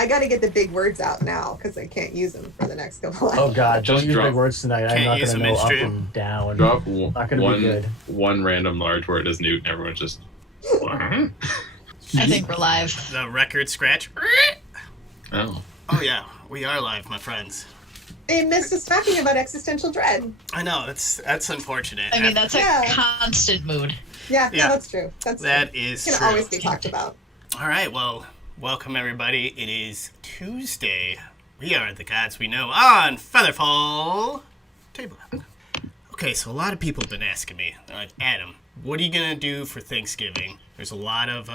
I got to get the big words out now because I can't use them for the next couple hours. Oh God, Just don't use drop- big words tonight. I'm not going to know up and down. Drop Not going to be good. one random large word as Newt, and everyone's just. I think we're live. The record scratch. Oh. Oh yeah, we are live, my friends. They missed us talking about existential dread. I know, that's unfortunate. I mean, that's a constant mood. Yeah, that's true. That is true. Can always be talked about. All right, well, welcome everybody. It is Tuesday. We are the gods we know on Featherfall Table. Okay, so a lot of people have been asking me, they're like, Adam, what are you gonna do for Thanksgiving? There's a lot of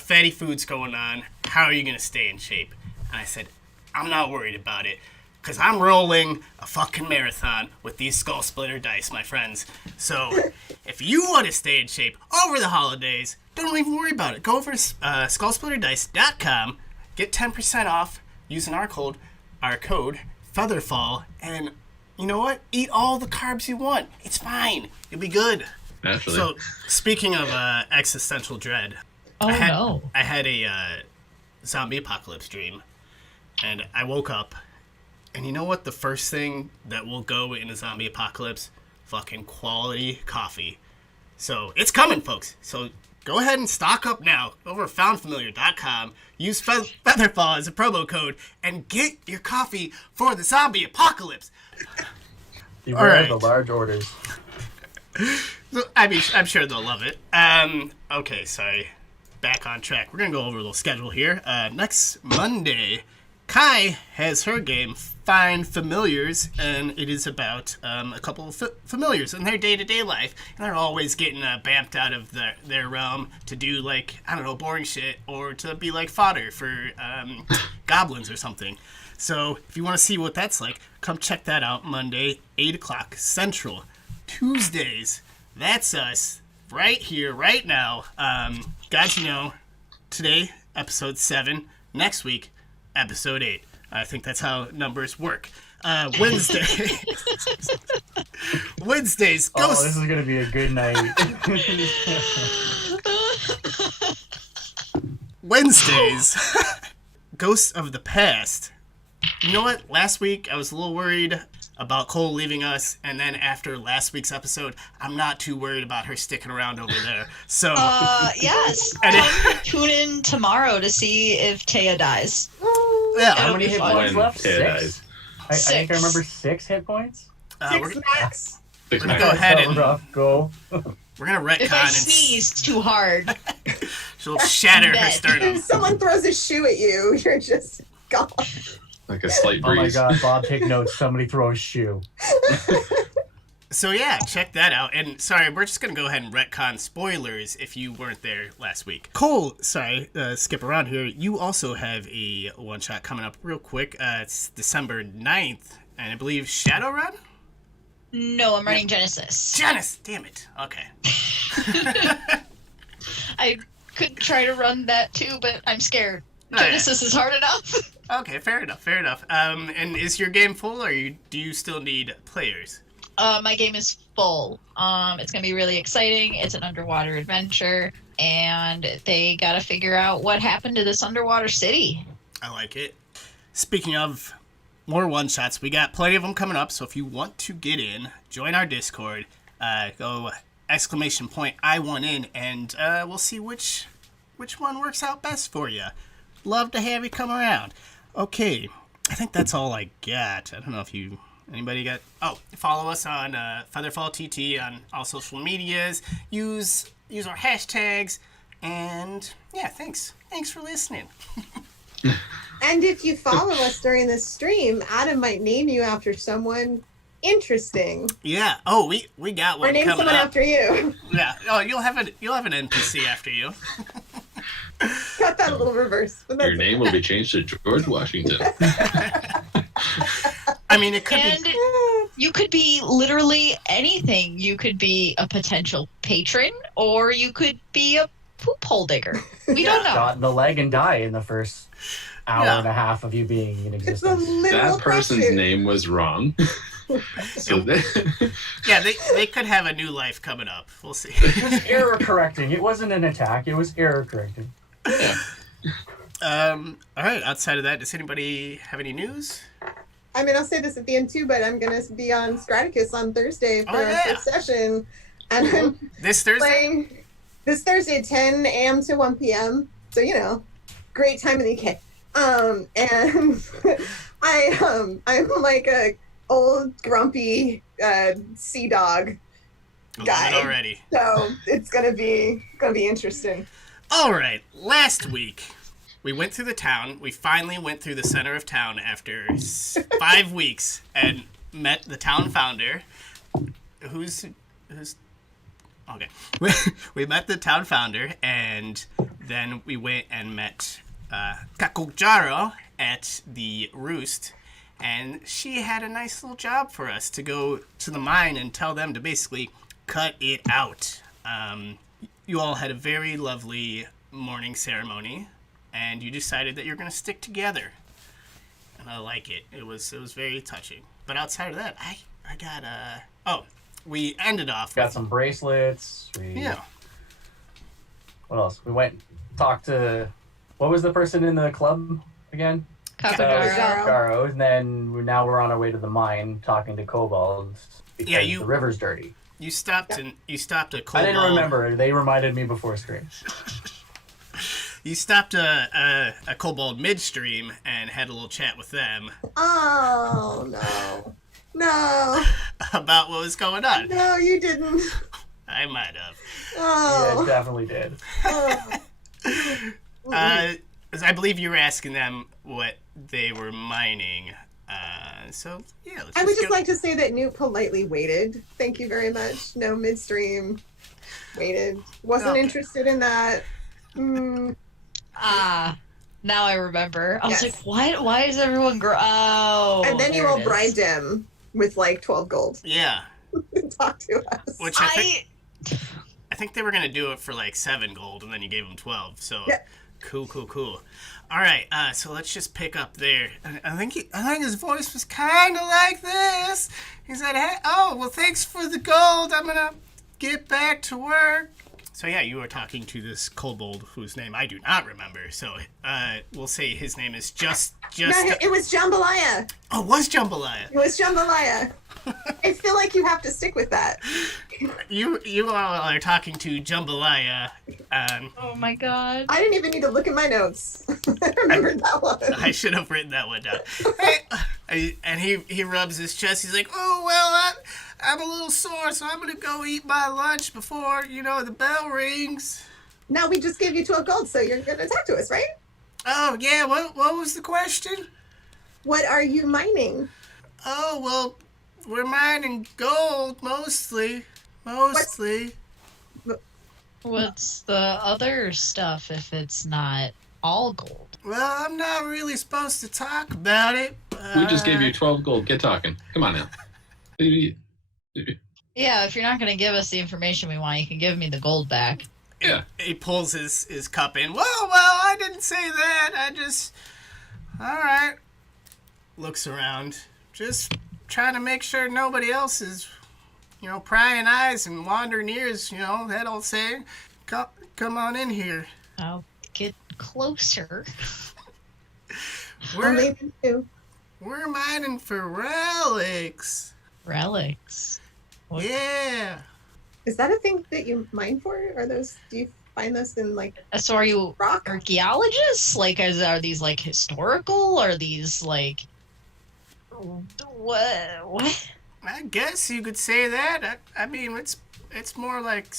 fatty foods going on. How are you gonna stay in shape? And I said, I'm not worried about it, because I'm rolling a fucking marathon with these Skull Splitter dice, my friends. So, if you want to stay in shape over the holidays, don't even worry about it. Go over to skullsplitterdice.com, get 10% off using our code Featherfall, and you know what? Eat all the carbs you want. It's fine. You'll be good. Naturally. So, speaking of existential dread, I had a zombie apocalypse dream, and I woke up. And you know what? The first thing that will go in a zombie apocalypse? Fucking quality coffee. So, it's coming, folks. So, go ahead and stock up now over at foundfamiliar.com. Use Featherfall as a promo code and get your coffee for the zombie apocalypse. Beware the large orders. So, I mean, I'm sure they'll love it. Okay, sorry. Back on track. We're going to go over a little schedule here. Next Monday, Kai has her game, Find Familiars, and it is about a couple of familiars in their day-to-day life, and they're always getting bamped out of their realm to do, like, I don't know, boring shit, or to be, like, fodder for goblins or something. So, if you want to see what that's like, come check that out Monday, 8 o'clock Central. Tuesdays, that's us, right here, right now. Guys, you know, today, episode 7, next week, episode 8. I think that's how numbers work. Wednesdays, Ghost. Oh, this is going to be a good night. Wednesdays, Ghosts of the Past. You know what? Last week, I was a little worried about Cole leaving us, and then after last week's episode, I'm not too worried about her sticking around over there. So, yes. Tune in tomorrow to see if Taya dies. Yeah, how many hit points left? Six. I think I remember 6 hit points. Six max. We're gonna go ahead and go. We're gonna retcon if I sneeze too hard, she'll shatter her sternum. If someone throws a shoe at you, you're just gone. Like a slight breeze. Oh my God, Bob, take notes. Somebody throw a shoe. So yeah, check that out. And sorry, we're just going to go ahead and retcon spoilers if you weren't there last week. Cole, sorry, skip around here. You also have a one-shot coming up real quick. It's December 9th, and I believe Shadowrun? No, I'm running Genesis. Damn it. Okay. I could try to run that too, but I'm scared. Oh, Genesis is hard enough. Okay, fair enough. And is your game full, or do you still need players? My game is full. It's going to be really exciting. It's an underwater adventure, and they got to figure out what happened to this underwater city. I like it. Speaking of more one-shots, we got plenty of them coming up, so if you want to get in, join our Discord, go !I want in, and we'll see which one works out best for you. Love to have you come around. Okay, I think that's all I got. I don't know if anybody got... Oh, follow us on Featherfall TT on all social medias. Use our hashtags. And, yeah, thanks. Thanks for listening. And if you follow us during this stream, Adam might name you after someone interesting. Yeah. Oh, we got one or name coming someone up. after you. Yeah. Oh, you'll have an NPC after you. Got that a little reverse. Your name will be changed to George Washington. I mean, it could be... You could be literally anything. You could be a potential patron, or you could be a poop hole digger. We don't know. Shot in the leg and die in the first hour and a half of you being in It's a existence. literal That person's question. name was wrong. Yeah, they could have a new life coming up. We'll see. It was error correcting. It wasn't an attack. It was error correcting. Yeah. All right. Outside of that, does anybody have any news? I mean, I'll say this at the end too, but I'm gonna be on Straticus on Thursday for our first session, and I'm This Thursday. playing this Thursday, 10 a.m. to 1 p.m. So great time in the UK. And I'm like a old grumpy sea dog guy already. So it's gonna be interesting. All right. Last week, we went through the town. We finally went through the center of town after 5 weeks and met the town founder, who's okay. We met the town founder, and then we went and met Kakujaro at the Roost, and she had a nice little job for us to go to the mine and tell them to basically cut it out. You all had a very lovely morning ceremony, and you decided that you're going to stick together. And I like it. It was very touching. But outside of that, I got we ended off Got some bracelets. What else? We went talked to, what was the person in the club again? Kakujaro. Garo. And then now we're on our way to the mine talking to kobolds because the river's dirty. You stopped a kobold. I didn't remember. They reminded me before stream. You stopped a kobold midstream and had a little chat with them. Oh no. About what was going on. No, you didn't. I might have. Oh. Yeah, definitely did. I believe you were asking them what they were mining. So yeah. I would just like to say that Newt politely waited. Thank you very much. No midstream. Waited. Wasn't interested in that. Now I remember. I was like, what? Why is everyone Oh. And then you all bribed him with like 12 gold. Yeah. Talk to us. Which I think they were gonna do it for like 7 gold, and then you gave them 12. So cool. All right, so let's just pick up there. I think his voice was kind of like this. He said, "Hey, thanks for the gold. I'm gonna get back to work." So yeah, you were talking to this kobold whose name I do not remember. So we'll say his name is just. No, it was Jambalaya. Oh, it was Jambalaya. It was Jambalaya. I feel like you have to stick with that. You all are talking to Jambalaya. Oh my god. I didn't even need to look at my notes. I remembered that one. I should have written that one down. Hey, and he rubs his chest. He's like, "Oh, well, I'm a little sore, so I'm going to go eat my lunch before, the bell rings." Now we just gave you 12 gold, so you're going to talk to us, right? Oh, yeah. What was the question? What are you mining? Oh, well, we're mining gold, mostly. What's the other stuff if it's not all gold? Well, I'm not really supposed to talk about it. We just gave you 12 gold. Get talking. Come on now. Yeah, if you're not going to give us the information we want, you can give me the gold back. Yeah. He pulls his cup in. Well, I didn't say that. I just... All right. Looks around. Just trying to make sure nobody else is, prying eyes and wandering ears, that old saying. Come on in here. I'll get closer. We're mining for relics. Relics? What? Yeah. Is that a thing that you mine for? Do you find those in So are you rock? Archaeologists? Are these historical? Are these what? I guess you could say that. I mean, it's more like,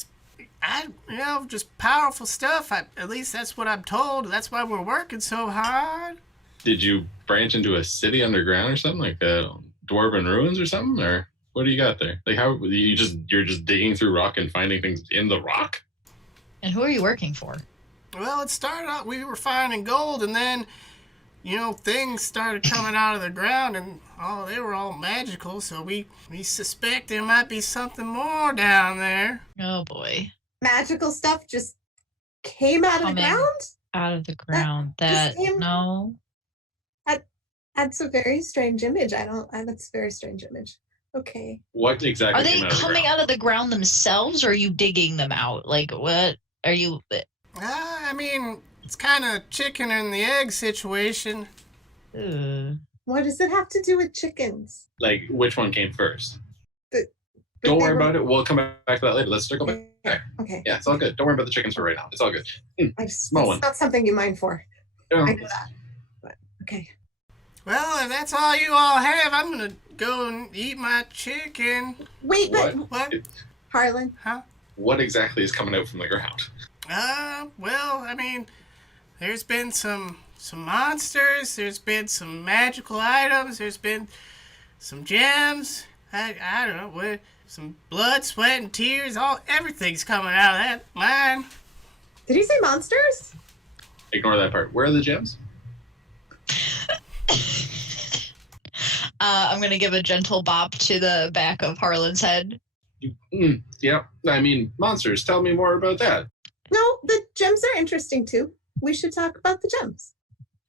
just powerful stuff. At least that's what I'm told. That's why we're working so hard. Did you branch into a city underground or something, like dwarven ruins or something, or what do you got there? Like, how you're just digging through rock and finding things in the rock? And who are you working for? Well, it started out we were finding gold, and then things started coming out of the ground, and they were all magical. So we suspect there might be something more down there. Oh boy! Magical stuff just came out of the ground. Out of the ground. No. That's a very strange image. That's a very strange image. Okay. What exactly? Are they coming out of the ground themselves, or are you digging them out? Like, what are you? I mean, It's kind of chicken and the egg situation. What does it have to do with chickens? Like, which one came first? But Don't they worry were- about it. We'll come back to that later. Let's circle back. Okay. Yeah, it's all good. Don't worry about the chickens for right now. It's all good. Small It's one. not something you mind for. Yeah. I know that. But, okay. Well, if that's all you all have, I'm gonna go and eat my chicken. Wait, but What? Harlan, Huh? What exactly is coming out from the ground? Well, I mean, there's been some monsters, there's been some magical items, there's been some gems, I don't know, what, some blood, sweat, and tears, everything's coming out of that mine. did he say monsters? Ignore that part. Where are the gems? I'm gonna give a gentle bop to the back of Harlan's head. Yeah. I mean, monsters. Tell me more about that. No, the gems are interesting too. We should talk about the gems.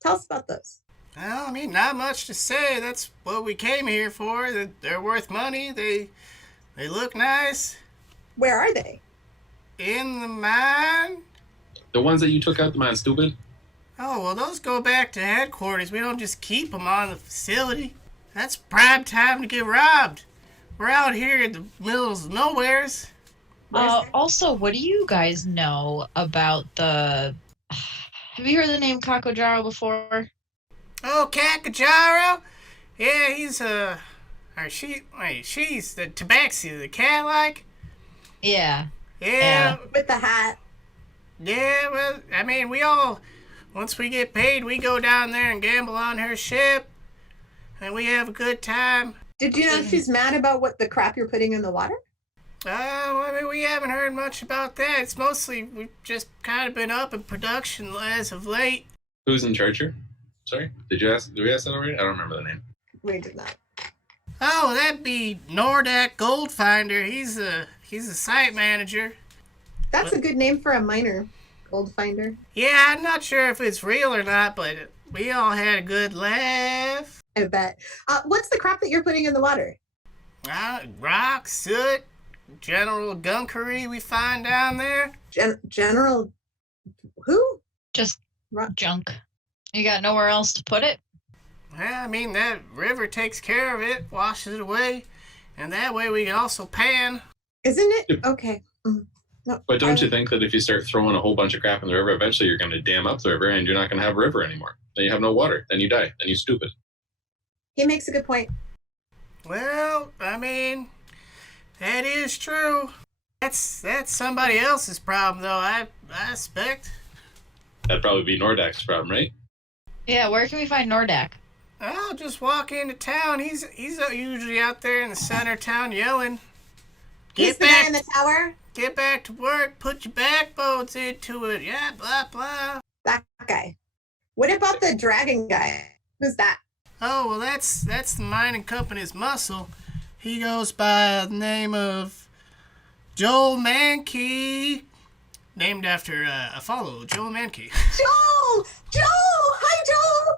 Tell us about those. Well, I mean, not much to say. That's what we came here for. They're worth money. They look nice. Where are they? In the mine. The ones that you took out the mine, stupid. Oh, well, those go back to headquarters. We don't just keep them on the facility. That's prime time to get robbed. We're out here in the middle of nowheres. Also, what do you guys know about the... Have you heard the name Kakojaro before? Oh, Kakajaro? Yeah, he's, she's the tabaxi, the cat-like? Yeah. Yeah. With the hat. Yeah, well, I mean, once we get paid, we go down there and gamble on her ship, and we have a good time. Did you know she's mad about what the crap you're putting in the water? I mean, we haven't heard much about that. It's mostly, we've just kind of been up in production as of late. Who's in charge here? Sorry? Did we ask that already? I don't remember the name. We did not. Oh, that'd be Nordak Goldfinder. He's a site manager. That's a good name for a miner. Gold finder. Yeah, I'm not sure if it's real or not, but we all had a good laugh. I bet. What's the crap that you're putting in the water? Rock, soot, general gunkery we find down there. General... Who? Just junk. You got nowhere else to put it? Well, I mean, that river takes care of it, washes it away, and that way we can also pan. Isn't it? Okay. No, But don't you think that if you start throwing a whole bunch of crap in the river, eventually you're going to dam up the river and you're not going to have a river anymore? Then you have no water. Then you die. Then you're stupid. He makes a good point. Well, I mean, that is true. That's somebody else's problem, though, I expect. That'd probably be Nordak's problem, right? Yeah, where can we find Nordak? I'll just walk into town. He's usually out there in the center of town yelling. He's the guy in the tower? Get back to work. Put your backbones into it. Yeah, blah, blah. That guy. What about the dragon guy? Who's that? Oh, well, that's the mining company's muscle. He goes by the name of Joel Mankey. Named after a follow, Joel Mankey. Joel! Joel! Hi, Joel!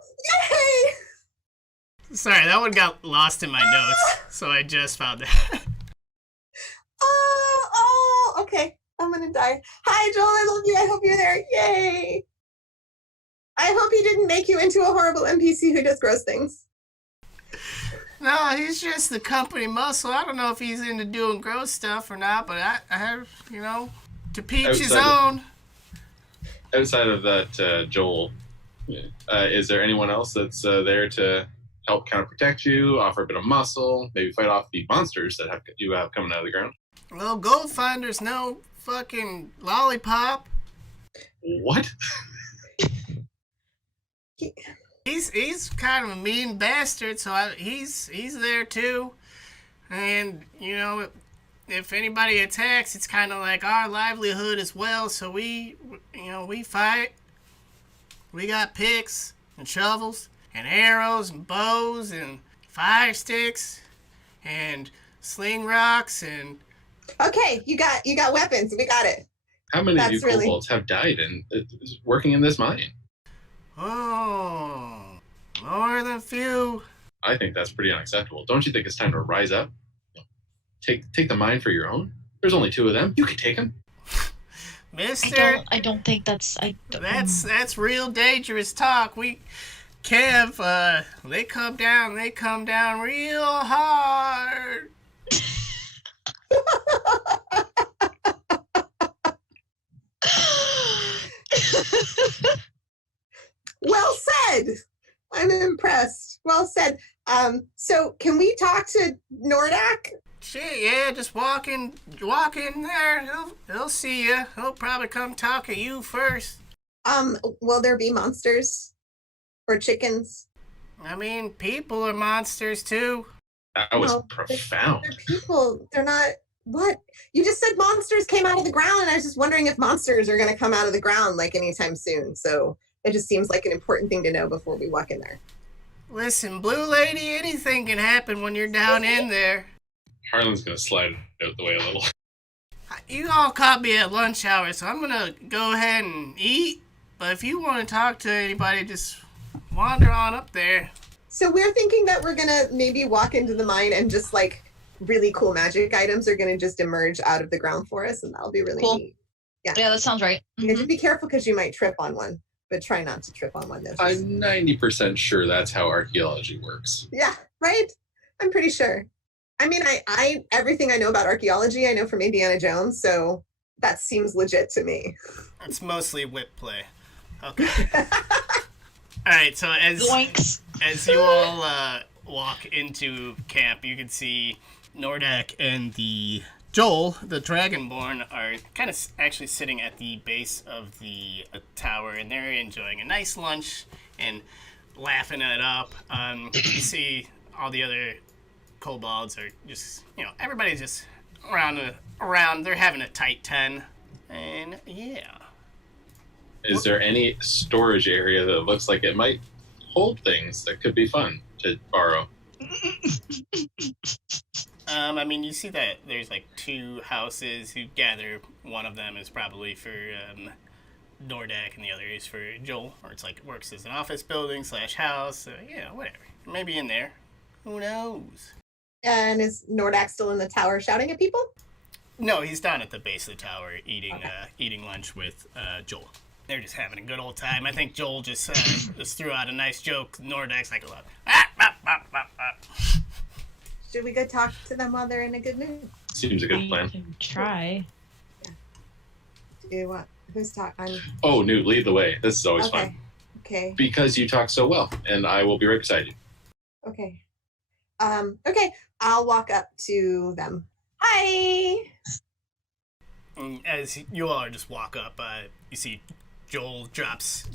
Yay! Sorry, that one got lost in my notes, so I just found that. Okay. I'm gonna die. Hi, Joel. I love you. I hope you're there. Yay! I hope he didn't make you into a horrible NPC who does gross things. No, he's just the company muscle. I don't know if he's into doing gross stuff or not, but I have, to peach his own. Outside of that, Joel, is there anyone else that's there to help kind of protect you, offer a bit of muscle, maybe fight off the monsters that you have coming out of the ground? Well, Goldfinder's no fucking lollipop. What? He's kind of a mean bastard, so he's there too. And, if anybody attacks, it's kind of like our livelihood as well, so we fight. We got picks and shovels and arrows and bows and fire sticks and sling rocks and... Okay, you got weapons. We got it. How many of you That's really- kobolds have died in working in this mine? Oh, more than a few. I think that's pretty unacceptable. Don't you think it's time to rise up? Take the mine for your own? There's only 2 of them. You can take them. Mister, I don't think that's. that's real dangerous talk. Kev, they come down real hard. Well said. I'm impressed. Well said. So can we talk to Nordak? Shit, yeah, just walk in there. He'll see you. He'll probably come talk to you first. Will there be monsters or chickens? I mean, people are monsters too. That was profound. They're people. They're not. What? You just said monsters came out of the ground, and I was just wondering if monsters are going to come out of the ground like anytime soon. So it just seems like an important thing to know before we walk in there. Listen, Blue Lady, anything can happen when you're down in there. Harlan's going to slide out the way a little. You all caught me at lunch hour, so I'm going to go ahead and eat. But if you want to talk to anybody, just wander on up there. So we're thinking that we're going to maybe walk into the mine and just like really cool magic items are going to just emerge out of the ground for us, and that'll be really cool. neat. Yeah, that sounds right. Mm-hmm. Just be careful because you might trip on one, but try not to trip on one. I'm 90% sure that's how archaeology works. Yeah, right? I'm pretty sure. I mean, I everything I know about archaeology, I know from Indiana Jones, so that seems legit to me. That's mostly whip play. Okay. All right, so as you all walk into camp, you can see Nordak and Joel, the Dragonborn, are kind of actually sitting at the base of the tower, and they're enjoying a nice lunch and laughing it up. You see all the other kobolds are just, everybody's just around. They're having a tight 10, and yeah. Is there any storage area that looks like it might hold things that could be fun to borrow? I mean, you see that there's like 2 houses. You gather one of them is probably for Nordak and the other is for Joel, or it's like it works as an office building / house. So, whatever. Maybe in there. Who knows? And is Nordak still in the tower shouting at people? No, he's down at the base of the tower eating lunch with Joel. They're just having a good old time. I think Joel just threw out a nice joke. Nordak's like a lot. Should we go talk to them while they're in a good mood? Seems a good plan. Can try. Yeah. Do you want? Who's talking? Oh, Newt, lead the way. This is always okay. fun. Okay. Because you talk so well, and I will be right beside you. Okay. Okay. I'll walk up to them. Hi. As you all just walk up, you see Joel drops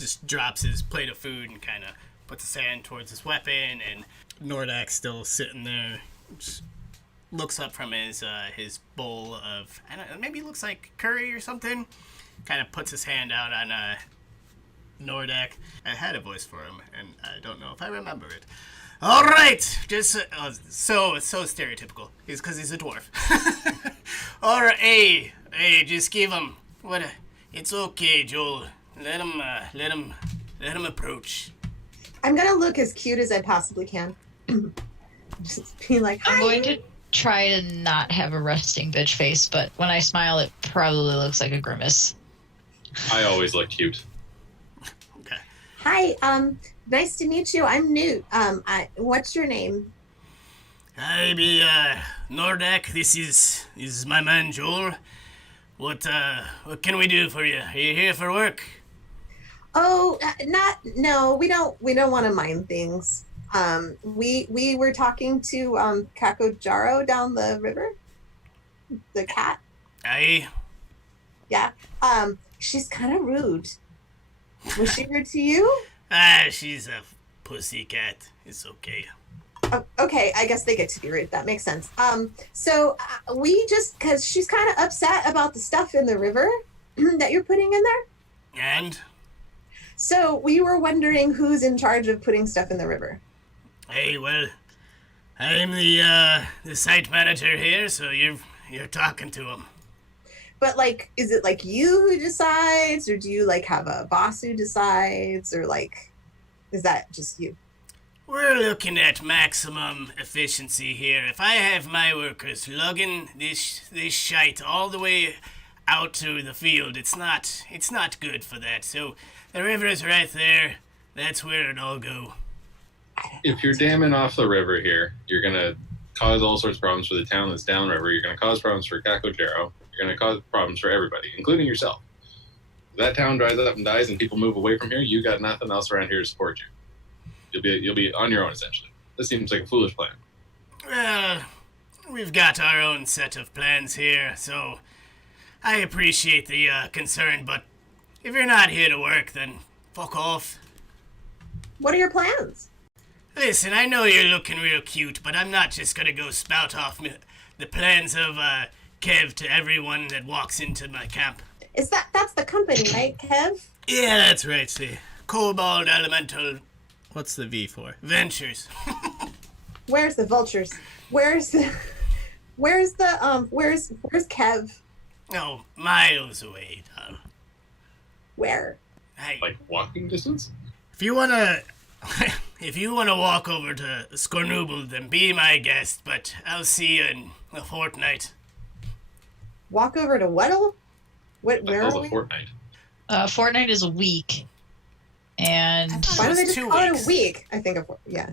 his plate of food and kind of puts his hand towards his weapon, and Nordak's still sitting there, just looks up from his bowl of, I don't know, maybe it looks like curry or something, kind of puts his hand out on Nordak. I had a voice for him, and I don't know if I remember it. All right, just so stereotypical. It's because he's a dwarf. All right, hey, just give him it's okay, Joel. Let him approach. I'm gonna look as cute as I possibly can. Just be like, hi. I'm going to try to not have a resting bitch face, but when I smile, it probably looks like a grimace. I always look cute. Okay. Hi, nice to meet you. I'm Newt. What's your name? Hi, Nordak. This is my man Joel. What can we do for you? Are you here for work? Oh, no. We don't want to mine things. We were talking to Kakojaro down the river. The cat. Aye. Yeah. She's kind of rude. Was she rude to you? She's a pussy cat. It's okay. Okay, I guess they get to be rude. That makes sense. So we just, because she's kind of upset about the stuff in the river that you're putting in there. And? So we were wondering who's in charge of putting stuff in the river. Hey, well, I'm the site manager here, so you're talking to him. But like, is it like you who decides, or do you like have a boss who decides, or like, is that just you? We're looking at maximum efficiency here. If I have my workers lugging this shite all the way out to the field. It's not good for that. So the river is right there. That's where it all go. If you're damming off the river here, you're gonna cause all sorts of problems for the town that's downriver. You're gonna cause problems for Kakojero. You're gonna cause problems for everybody, including yourself. If that town dries up and dies and people move away from here, you got nothing else around here to support you. You'll be on your own essentially. This seems like a foolish plan. Well, we've got our own set of plans here, so I appreciate the concern, but if you're not here to work, then fuck off. What are your plans? Listen, I know you're looking real cute, but I'm not just gonna go spout off the plans of Kev to everyone that walks into my camp. That's the company, right, Kev? Yeah, that's right, see. Cobalt Elemental... What's the V for? Ventures. Where's the vultures? Where's Kev? Oh, miles away, doll. Where? Hey, Like walking distance? if you wanna walk over to Scornooble, then be my guest, but I'll see you in a fortnight. Walk over to Weddle? Where That are a we? fortnight. Fortnite is a week. And Why don't they just 2 call it weeks. a week? I think yeah.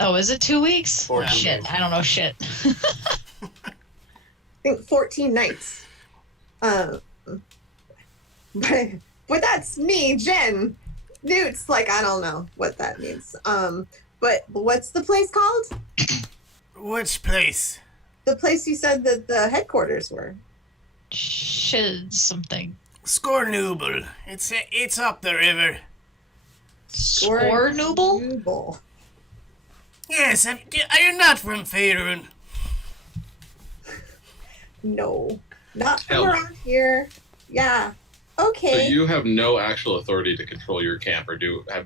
oh, is it 2 weeks? 14 Shit, days. I don't know shit. I think 14 nights. But that's me, Jen. Newt's like, I don't know what that means. But what's the place called? Which place? The place you said that the headquarters were. Shit, something. Scornooble. It's up the river. Scornooble? Scornooble. Yes, are you not from Faerun? No, not from Hell no. around here. Yeah. So Okay. you have no actual authority to control your camp or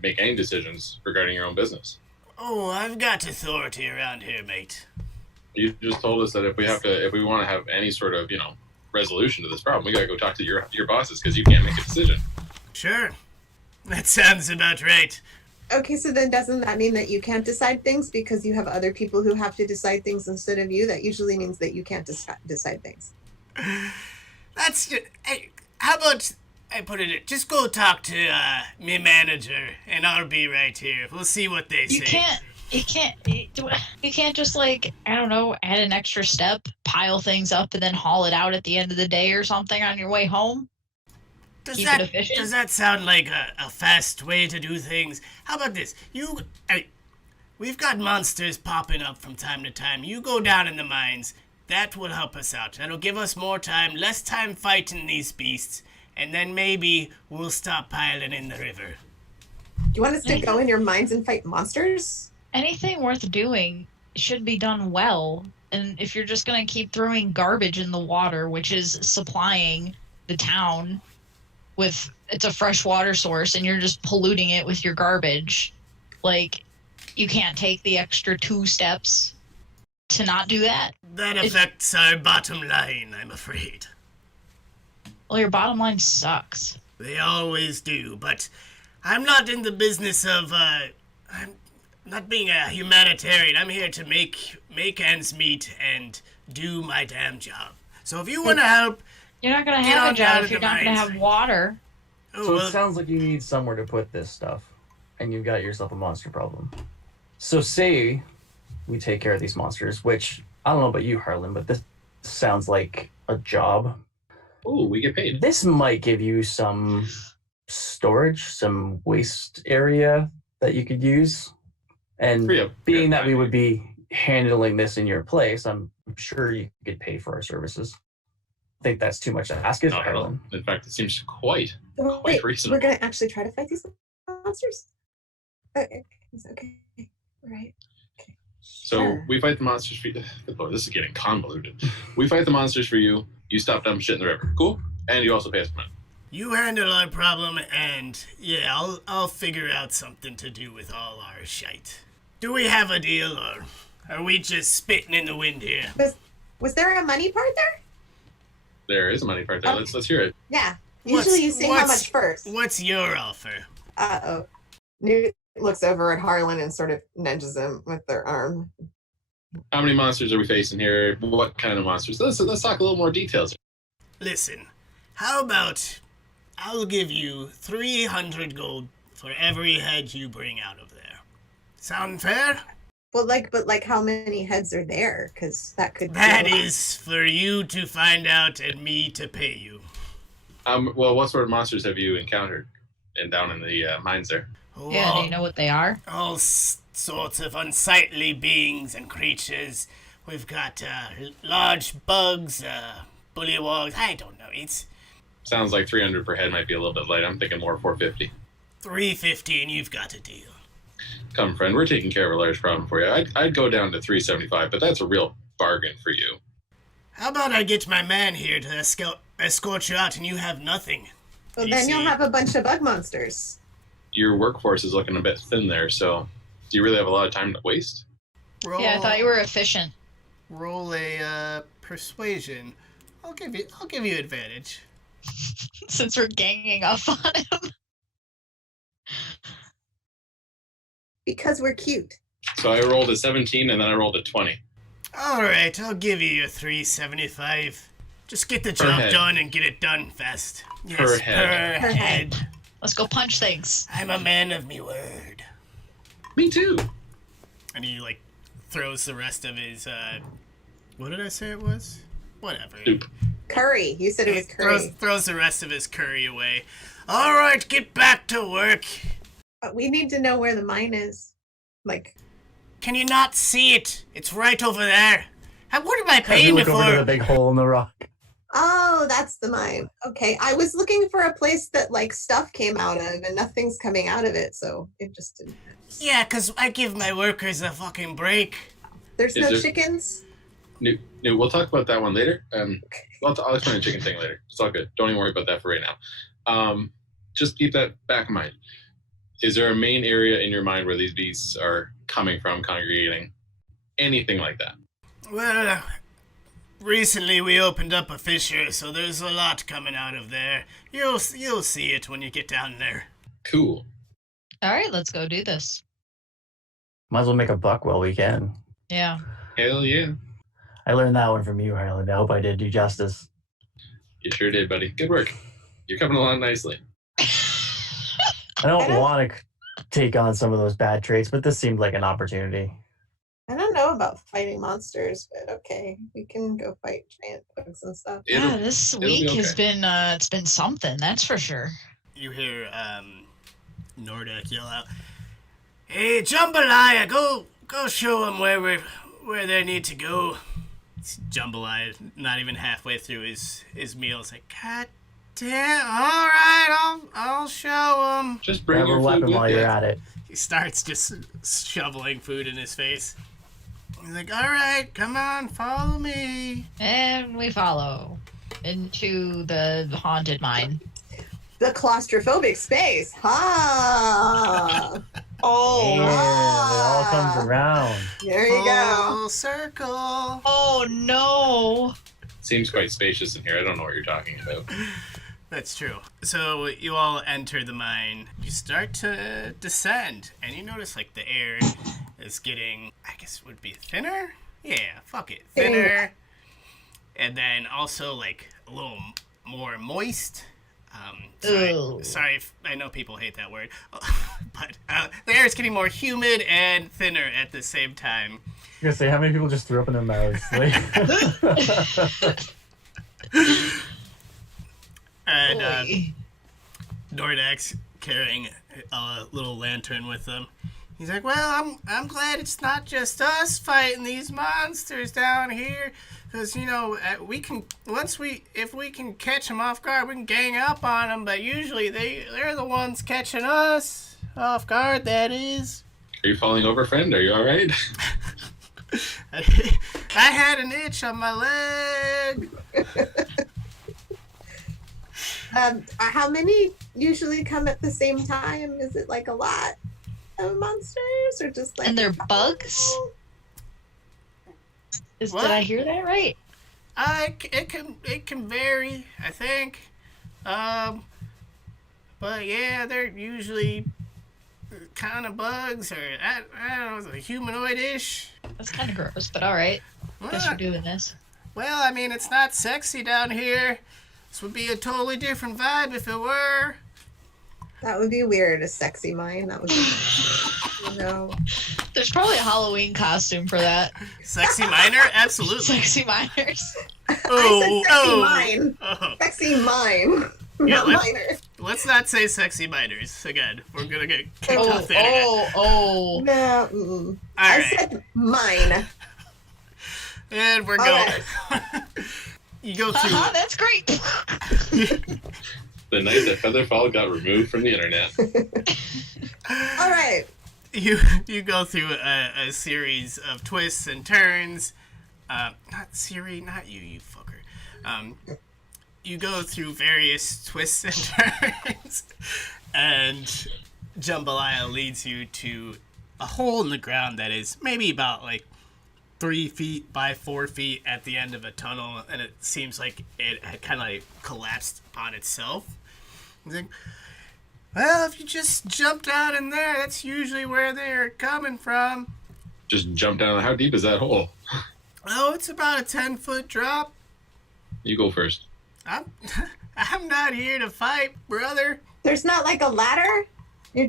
make any decisions regarding your own business. Oh, I've got authority around here, mate. You just told us that if we want to have any sort of resolution to this problem, we gotta go talk to your bosses because you can't make a decision. Sure. That sounds about right. Okay, so then doesn't that mean that you can't decide things because you have other people who have to decide things instead of you? That usually means that you can't decide things. That's just... Hey, how about I put it... Just go talk to me manager, and I'll be right here. We'll see what they say. You can't just like, I don't know, add an extra step, pile things up, and then haul it out at the end of the day or something on your way home? Keep it efficient? Does that sound like a fast way to do things? How about this? We've got monsters popping up from time to time. You go down in the mines. That will help us out. That'll give us more time, less time fighting these beasts, and then maybe we'll stop piling in the river. Do you want us to go in your mines and fight monsters? Anything worth doing should be done well. And if you're just going to keep throwing garbage in the water, which is supplying the town with, it's a fresh water source, and you're just polluting it with your garbage, like, you can't take the extra 2 steps to not do that. That affects our bottom line, I'm afraid. Well, your bottom line sucks. They always do, but I'm not in the business of, I'm not being a humanitarian. I'm here to make ends meet and do my damn job. So if you want to help... You're not going to Get have on a job down if to you're the not going to mines. have water. Oh, So well, it sounds like you need somewhere to put this stuff, and you've got yourself a monster problem. So say we take care of these monsters, which, I don't know about you, Harlan, but this sounds like a job. Ooh, we get paid. This might give you some storage, some waste area that you could use. And Free up being your that we time. would be handling this in your place, I'm sure you could pay for our services. I think that's too much to ask, is it, Not at all. Harlan? In fact, it seems quite Wait, reasonable. we're going to actually try to fight these monsters? Okay. Okay. Right. Okay. So Sure. we fight the monsters for you. Good Lord, this is getting convoluted. We fight the monsters for you. You stop dumping shit in the river. Cool? And you also pay us money. you handle our problem, and yeah, I'll figure out something to do with all our shite. Do we have a deal, or are we just spitting in the wind here? Was there a money part there? There is a money part there. Let's hear it. Yeah. What's- Usually you say how what's- much first. What's your offer? Uh-oh. Newt looks over at Harlan and sort of nudges him with their arm. How many monsters are we facing here? What kind of monsters? Let's talk a little more details. Listen, How about I'll give you 300 gold for every head you bring out of there. Sound fair? Well, but how many heads are there? Because that could. That go up. is for you to find out and me to pay you. Well, what sort of monsters have you encountered and down in the mines there? Yeah, do you know what they are? All sorts of unsightly beings and creatures. We've got large bugs, bullywogs. I don't know. It's Sounds like 300 per head might be a little bit light. I'm thinking more 450. 350 and you've got a deal. Come, friend, we're taking care of a large problem for you. I'd go down to 375, but that's a real bargain for you. How about I get my man here to escort you out and you have nothing? Well, You then see- you'll have a bunch of bug monsters. Your workforce is looking a bit thin there, so do you really have a lot of time to waste? Roll, Yeah, I thought you were efficient. roll a persuasion. I'll give you advantage. Since we're ganging up on him. Because we're cute. So I rolled a 17 and then I rolled a 20. All right, I'll give you your 375. Just get the Per job head. done and get it done fast. Yes, Per head. Per Per head. Let's go punch things. I'm a man of me word. Me too. And he throws the rest of his what did I say it was? Whatever. Soup. Curry. You said it was curry. Throws the rest of his curry away. All right, get back to work. But we need to know where the mine is. Can you not see it? It's right over there. What am I You paying look over to the for? big hole in the rock. oh, that's the mine. Okay. I was looking for a place that stuff came out of and nothing's coming out of it, so it just didn't. Yeah, 'cause I give my workers a fucking break. There's Is no there- chickens? No, we'll talk about that one later. I'll explain the chicken thing later. It's all good. Don't even worry about that for right now. Just keep that back in mind. Is there a main area in your mind where these beasts are coming from, congregating? Anything like that? Well, recently we opened up a fissure, so there's a lot coming out of there. You'll see it when you get down there. Cool. All right, let's go do this. Might as well make a buck while we can. Yeah. Hell yeah. I learned that one from you, Harlan. I hope I did you justice. You sure did, buddy. Good work. You're coming along nicely. I don't want to take on some of those bad traits, but this seemed like an opportunity. I don't know about fighting monsters, but okay. We can go fight giant bugs and stuff. Yeah, this be week has okay. been it's been something, that's for sure. You hear Nordak yell out, "Hey, Jambalaya, go show them where they need to go." Jambalaya, not even halfway through his meal, is like, "God damn! All right, I'll show them." Just bring Grab a your food weapon with while you. you're at it. He starts just shoveling food in his face. He's like, "All right, come on, follow me." And we follow into the haunted mine. The claustrophobic space. Ha! Oh. Yeah, it all comes around. There you go. Full circle. Oh no. Seems quite spacious in here. I don't know what you're talking about. That's true. So you all enter the mine. You start to descend, and you notice the air is getting, I guess, would be thinner. Yeah, fuck it, thinner. And then also a little more moist. Ew. Sorry if I know people hate that word, but the air is getting more humid and thinner at the same time. I'm gonna say, how many people just threw up in their mouths? And Boy. Nordak's carrying a little lantern with them. He's like, "Well, I'm glad it's not just us fighting these monsters down here, because if we can catch them off guard, we can gang up on them. But usually they're the ones catching us off guard. That is." Are you falling over, friend? Are you all right? I had an itch on my leg. How many usually come at the same time? Is it a lot of monsters or just And they're a couple? bugs? Did What? I hear that right? It can vary, I think. But yeah, they're usually kind of bugs, or I don't know, humanoid-ish. That's kind of gross, but all right. Guess we're doing this. Well, I mean, it's not sexy down here. This would be a totally different vibe if it were. That would be weird. A sexy mine. That would be no. There's probably a Halloween costume for that. Sexy miner? Absolutely. Sexy miners. I said sexy mine. Oh. Sexy mine. Yeah, Not miner. Let's not say sexy miners again. We're gonna get kicked off the internet. Oh. No. All I right, said mine. and we're All going. right. You go through. That's great. The night that Featherfall got removed from the internet. All right. You go through a series of twists and turns. Not Siri, not you fucker. You go through various twists and turns, and Jambalaya leads you to a hole in the ground that is maybe about like 3 feet by 4 feet at the end of a tunnel, and it seems like it had kind of like collapsed on itself. He's like, well, if you just jump down in there, that's usually where they're coming from. Just jump down. How deep is that hole? Oh, it's about a 10-foot drop. You go first. I'm not here to fight, brother. There's not like a ladder. You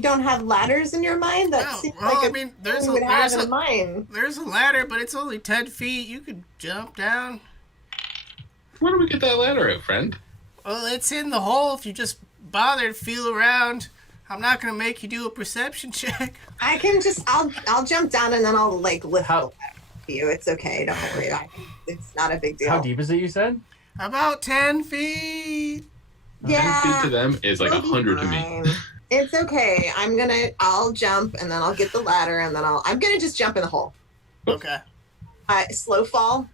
don't have ladders in your mind. That No, seems well, like I mean, there's would have in a mine. there's a ladder, but it's only 10 feet. You could jump down. Where do we get that ladder out, friend? Well, it's in the hole. If you just bother to feel around, I'm not gonna make you do a perception check. I can just. I'll jump down and then I'll like lift the How- ladder for you. It's okay. Don't worry. It's not a big deal. How deep is it, you said? About 10 feet. 10 feet to them is like it'll be 100 to me. fine. It's okay. I'll jump and then I'll get the ladder and then I'm gonna just jump in the hole. Okay. Slow fall.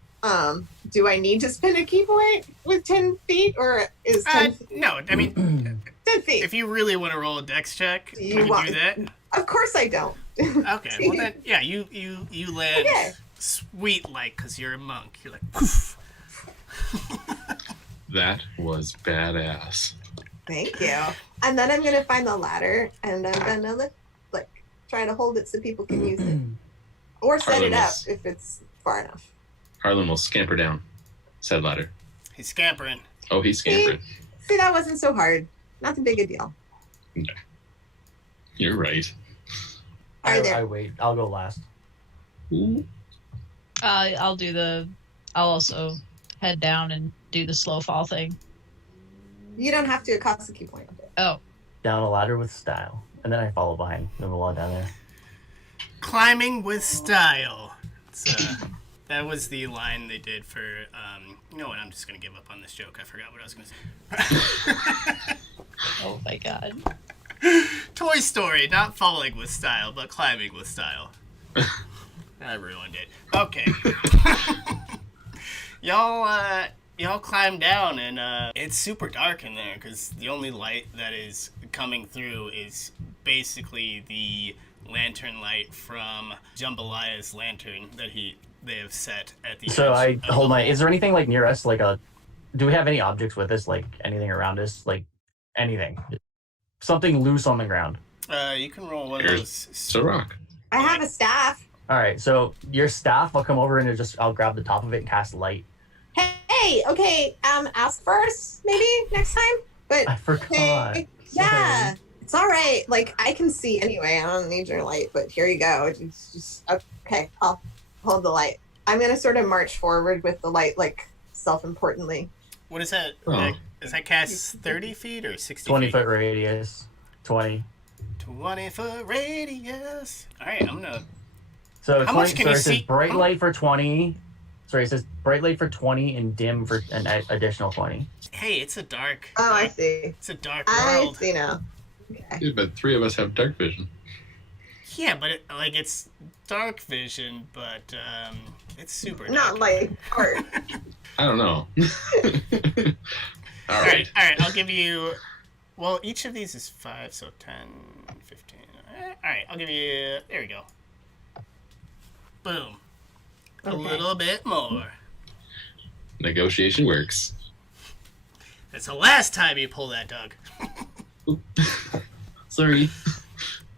Do I need to spin a key point with 10 feet or is 10 feet? No, I mean, 10 feet? if you really want to roll a dex check, you You can want- do that. Of course I don't. Okay, well then, yeah, you land Okay. sweet like, because you're a monk. You're like, poof. That was badass. Thank you. And then I'm gonna find the ladder and I'm gonna try to hold it so people can use it. Or set it up Harlem's- if it's far enough. Harlan will scamper down said ladder. He's scampering. Oh, he's scampering. See, that wasn't so hard. Not too big a deal. You're right. All right, I there. wait. I'll go last. Ooh. I'll also head down and do the slow fall thing. You don't have to. It costs a key point. Oh, Down a ladder with style. And then I follow behind. Move along down there. Climbing with style. That was the line they did for, you know what, I'm just going to give up on this joke. I forgot what I was going to say. oh my god. Toy Story, not falling with style, but climbing with style. I ruined it. Okay. Y'all climb down, and it's super dark in there, because the only light that is coming through is basically the lantern light from Jambalaya's lantern that they have set at the So edge I of hold the my. hole. Is there anything like near us? Like do we have any objects with us? Like anything around us? Like anything? Something loose on the ground. You can roll one of Here's those. it's a rock. I have a staff. All right. So your staff, I'll come over and I'll grab the top of it and cast light. Hey, okay. Ask first, maybe next time. But I forgot. hey, yeah, Sorry. it's all right. Like I can see anyway. I don't need your light, but here you go. It's just okay. I'll hold the light. I'm gonna sort of march forward with the light, like self-importantly. What is that? Oh. Is that cast 30 feet or 60 20 feet? foot radius. 20. 20-foot radius. All right, I'm gonna. So How 20, much can so you it says see? bright How- light for 20. Sorry, it says bright light for 20 and dim for an additional 20. Hey, it's a dark. Oh, I dark- see. It's a dark I world. see now. Okay. Yeah, but 3 of us have dark vision. Yeah, but it's dark vision, but it's super dark. Not like art. I don't know. All All right. right. I'll give you. Well, each of these is 5, so 10, 15. All right, I'll give you. There we go. Boom. A Okay. little bit more. Negotiation works. That's the last time you pull that, Doug. Sorry.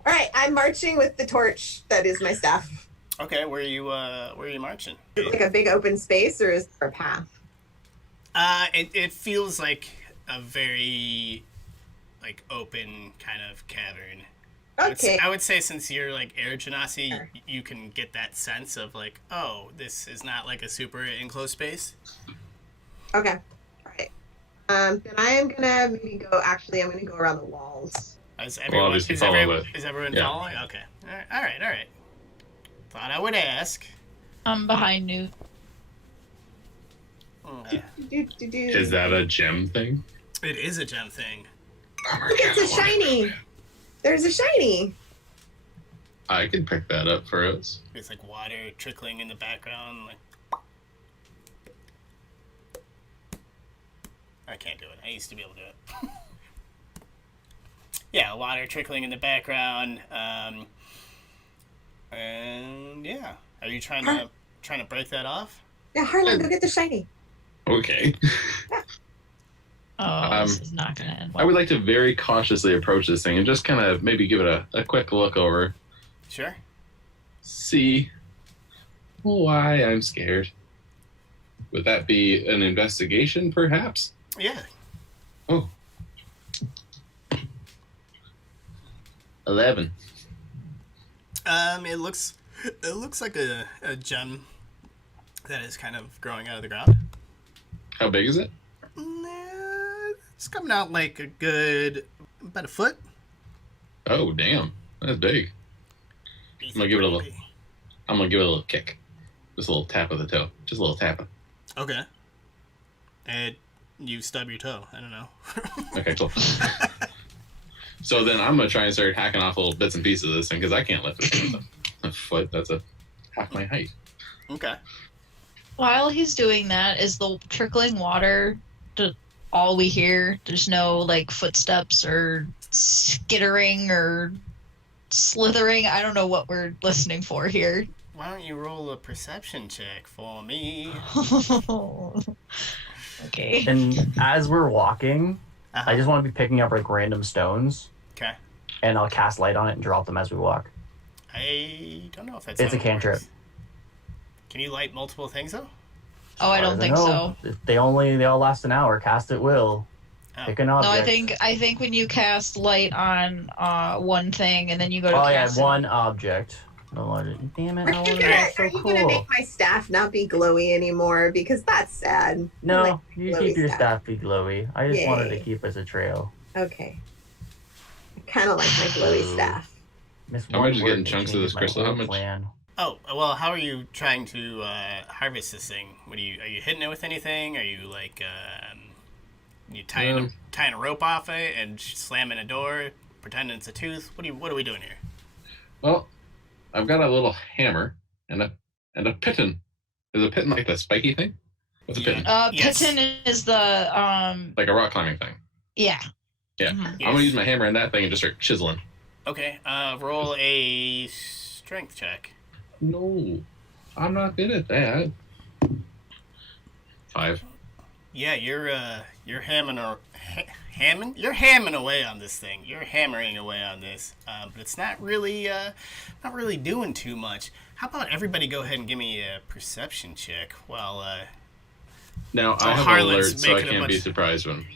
All right, I'm marching with the torch that is my staff. Okay, where are you marching? Is it like a big open space or is there a path? It feels like a very like open kind of cavern. Okay. I would say since you're like air genasi, Sure. you can get that sense of like, oh, this is not like a super enclosed space. Okay. All right. Then I am gonna maybe go. Actually, I'm gonna go around the walls. Is Well, everyone obviously is, follow everyone, it. is everyone Yeah. following? Okay. All right. Thought I would ask. I'm behind Newt. Okay. Is that a gem thing? It is a gem thing. Look, it's a shiny. There's a shiny. I can pick that up for us. There's like water trickling in the background. Like I can't do it. I used to be able to do it. Yeah, water trickling in the background. And yeah, are you trying to break that off? Yeah, Harlan, go get the shiny. Okay. Oh, this is not going to end well. I would like to very cautiously approach this thing and just kind of maybe give it a quick look over. Sure. See why I'm scared. Would that be an investigation, perhaps? Yeah. Oh. 11. It looks like a gem that is kind of growing out of the ground. How big is it? It's coming out like about a foot. Oh, damn. That's big. I'm gonna give it a little kick. Just a little tap of the toe. Just a little tap. Okay. And you stub your toe. I don't know. Okay, cool. So then I'm gonna try and start hacking off little bits and pieces of this thing because I can't lift it with a foot. That's half my height. Okay. While he's doing that, is the trickling water all we hear? There's no like footsteps or skittering or slithering. I don't know what we're listening for here. Why don't you roll a perception check for me? Okay. And as we're walking, Uh-huh. I just want to be picking up like random stones, Okay. and I'll cast light on it and drop them as we walk. I don't know if that's It's how a it cantrip. works. Can you light multiple things though? Oh, I don't think so. They all last an hour. Cast at will. Oh. Pick an object. No, I think when you cast light on one thing and then you go to cast it. one object. No, damn it! Are you gonna make my staff not be glowy anymore? Because that's sad. No, Like you glowy keep your staff. staff be glowy. I just wanted to Yay. keep as a trail. Okay. I kind of like my glowy staff. Miss How much is One getting Word chunks of changes this my crystal? How whole much? Plan. Oh, well, how are you trying to harvest this thing? Are you hitting it with anything? Are you like you tying a rope off it and slamming a door, pretending it's a tooth? What are we doing here? Well, I've got a little hammer and a pitton. Is a pitton like the spiky thing? What's a pitton? Yes. Pitton is the Like a rock climbing thing. yeah. Yeah. Mhm. I'm gonna use my hammer and that thing and just start chiseling. Okay, roll a strength check. No, I'm not good at that. 5. Yeah, you're hammering away on this thing. You're hammering away on this, but it's not really doing too much. How about everybody go ahead and give me a perception check while Now I have Harlan's an alert, so I making a can't be bunch- surprised when.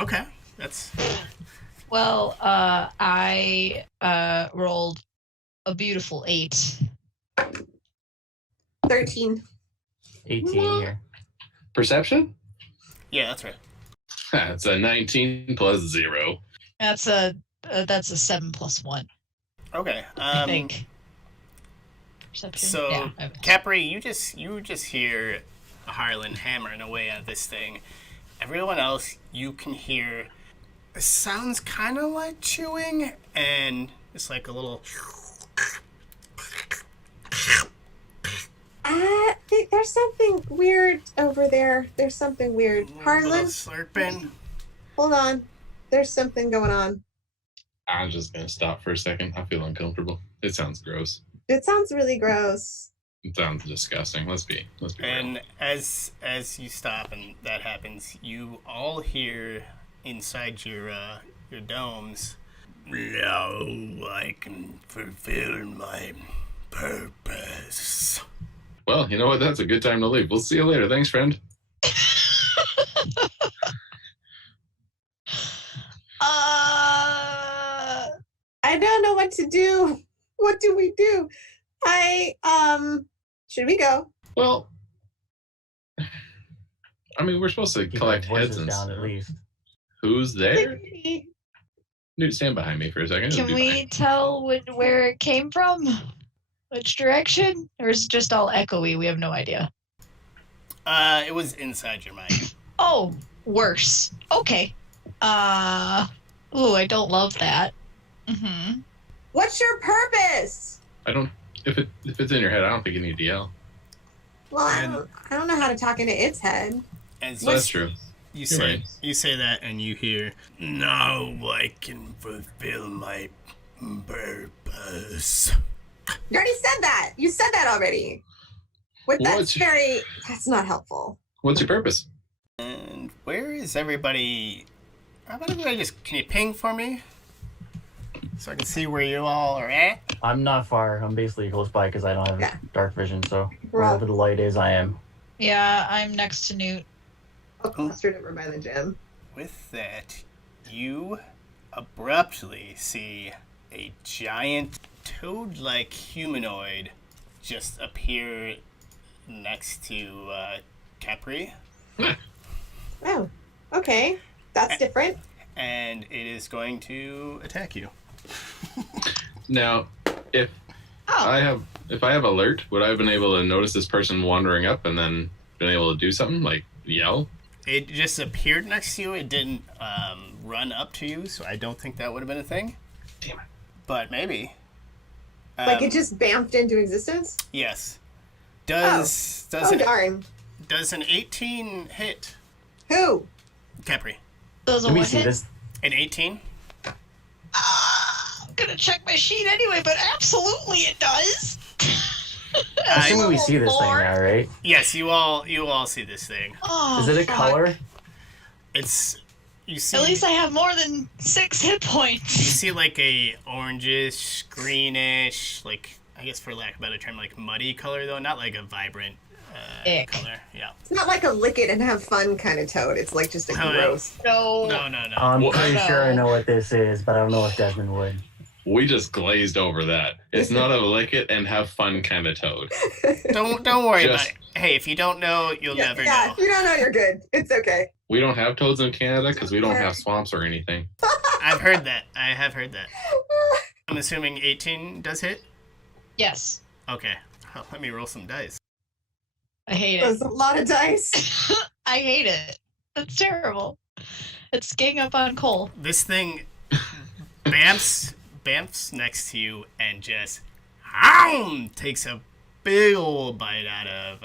Okay, that's Well, I rolled a beautiful 8. 13. 18 here. Perception? yeah, that's right. That's a 19 plus 0. That's a 7 plus 1. Okay, I think. Perception. So, yeah. Capri, you just hear Harlan hammering away at this thing. Everyone else, you can hear. It sounds kind of like chewing, and it's like a little. There's something weird over there. There's something weird. little Harlan, slurping. hold on. There's something going on. I'm just gonna stop for a second. I feel uncomfortable. It sounds gross. It sounds really gross. It sounds disgusting. Let's be real. And as you stop and that happens, you all hear inside your domes. Now I can fulfill my purpose. Well, you know what? That's a good time to leave. We'll see you later. Thanks, friend. do? What do we do? Should we go? Well, I mean, we're supposed to Keep collect our heads voices and down stuff. at least. Who's there? Dude, stand behind me for a second. It'll Can be we fine. tell where it came from? Which direction? Or is it just all echoey? We have no idea. It was inside your mind. Oh, worse. Okay. Ooh, I don't love that. Mm-hmm. What's your purpose? I don't. If it's in your head, I don't think you need to yell. Well, And- I don't know how to talk into its head. As Well, that's true. You You're say right. you say that, and you hear, "Now I can fulfill my purpose." You already said that. You said that already. That's not helpful. What's your purpose? And where is everybody? How about everybody just can you ping for me, so I can see where you all are at? I'm not far. I'm basically close by because I don't have Yeah. dark vision. So We're all wherever the light is, I am. Yeah, I'm next to Newt. clustered over by the gym. With that, you abruptly see a giant toad-like humanoid just appear next to Capri, Oh, okay. That's different. and it is going to attack you. Now, if Oh, I have alert, would I have been able to notice this person wandering up and then been able to do something like yell? It just appeared next to you. It didn't run up to you, so I don't think that would have been a thing. Damn it. But maybe. Like it just bamfed into existence? Yes. Oh, darn. Does an 18 hit, Who? Capri? those are Let me what see hit? this. An 18? I'm gonna check my sheet anyway, but absolutely it does. Assuming we see this thing Lord. now, right? Yes, you all see this thing. Oh, Is it a fuck. color? It's you see. At least I have more than 6 hit You points. see like a orangish, greenish, like I guess for lack of a better term, like muddy color though, not like a vibrant Ick. color. Yeah. It's not like a lick it and have fun kind of toad. It's like just a Oh, yeah. gross. No. No. I'm Well, pretty I sure I know. know what this is, but I don't know if Desmond would. We just glazed over that. It's not a lick it and have fun kind of toad. Don't worry Just- about it. Hey, if you don't know, you'll never Yeah, know. if you don't know, you're good. It's okay. We don't have toads in Canada because we don't have swamps or anything. I've heard that. I have heard that. I'm assuming 18 does hit. Yes. Okay. Well, let me roll some dice. I hate That's it. a lot of dice. I hate it. That's terrible. It's gang up on Cole. This thing bamfs next to you and just takes a big old bite out of,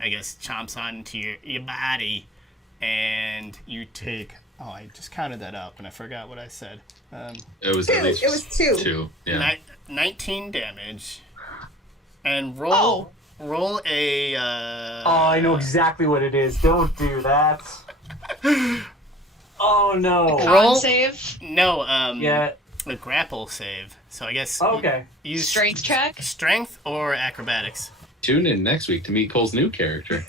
I guess, chomps onto your body, and you take. Oh, I just counted that up and I forgot what I said. It was Two. at least It was two. 2. Yeah. 19 damage, and roll a. Oh, I know exactly what it is. Don't do that. Oh no. Roll- Con save. No, Yeah. a grapple save. So I guess. Okay. Use Strength check. Strength or acrobatics. Tune in next week to meet Cole's new character.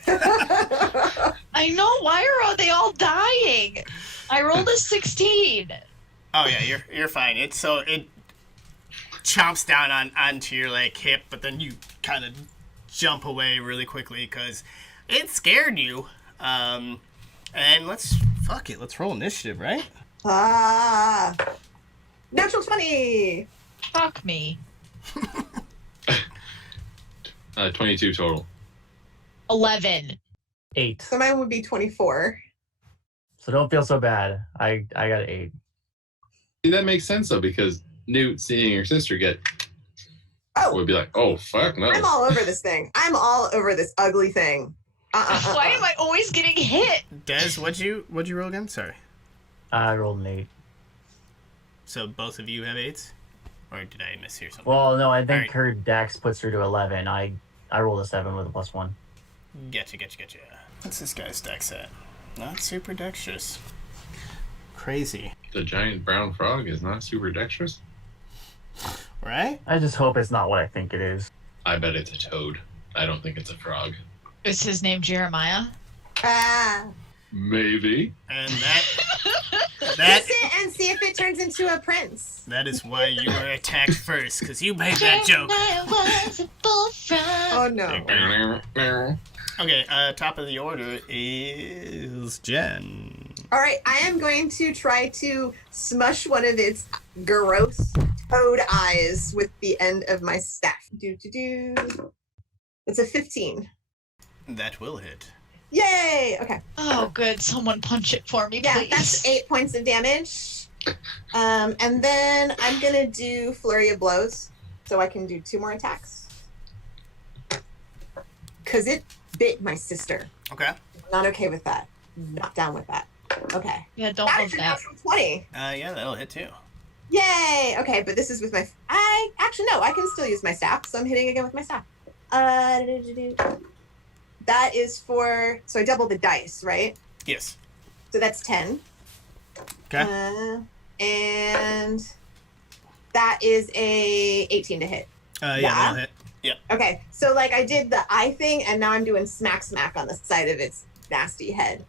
I know. Why are they all dying? I rolled a 16. Oh yeah, you're fine. It chomps down onto your like hip, but then you kind of jump away really quickly because it scared you. And let's roll initiative, right? Natural 20. Fuck me. 22 total. 11. 8. So mine would be 24. So don't feel so bad. I got 8. See, that makes sense though, because Newt seeing your sister get Oh, would be like, oh fuck no. I'm all over this thing. I'm all over this ugly thing. Why am I always getting hit? Des, what'd you roll again? Sorry. I rolled an 8. So both of you have 8s, or did I mishear something? Well, no, I think Alright. her dex puts her to 11. I rolled a 7 with a +1. Getcha. What's this guy's dex at? Not super dexterous. Crazy, The giant brown frog is not super dexterous. right? I just hope it's not what I think it is. I bet it's a toad. I don't think it's a frog. Is his name Jeremiah? Maybe. And Kiss that it and see if it turns into a prince. that is why you were attacked first, because you made that joke. Oh no. Okay, top of the order is Jen. All right, I am going to try to smush one of its gross toad eyes with the end of my staff. It's a 15. That will hit. Yay! Okay. Oh, good. Someone punch it for me, Yeah, please. that's 8 points of damage. And then I'm gonna do Flurry of Blows, so I can do 2 more attacks. Cause it bit my sister. Okay. Not okay with that. Not down with that. Okay. Yeah, don't That love is a that. natural 20. Yeah, that'll hit too. Yay! Okay, but this is with my. Actually no, I can still use my staff, so I'm hitting again with my staff. That is for. So I double the dice, right? Yes. So that's 10. Okay. And that is a 18 to hit. Yeah, that'll hit. Yep. Okay, so like I did the eye thing, and now I'm doing smack on the side of its nasty head.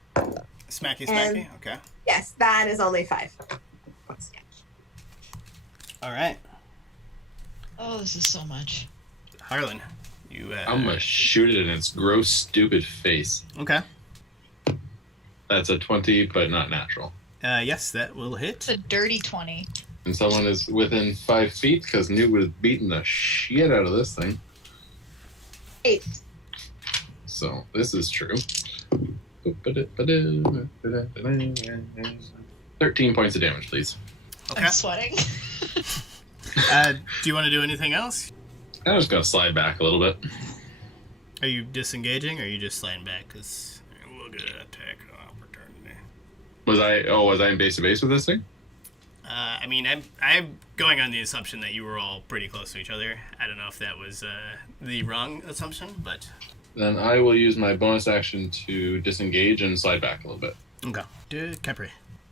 Smacky. And- Okay. Yes, that is only 5 points. All right. Oh, this is so much. Harlan, you. I'm gonna shoot it in its gross, stupid face. Okay. That's a 20, but not natural. Yes, that will hit. It's a dirty 20. And someone is within 5 feet because Newt was beating the shit out of this thing. 8. So this is true. 13 points of damage, please. Okay. I'm sweating. Do you want to do anything else? I'm just gonna slide back a little bit. Are you disengaging, or are you just sliding back? Because we'll get an attack opportunity. Was I in base to base with this thing? I mean, I'm going on the assumption that you were all pretty close to each other. I don't know if that was the wrong assumption, but... Then I will use my bonus action to disengage and slide back a little bit. Okay. Capri.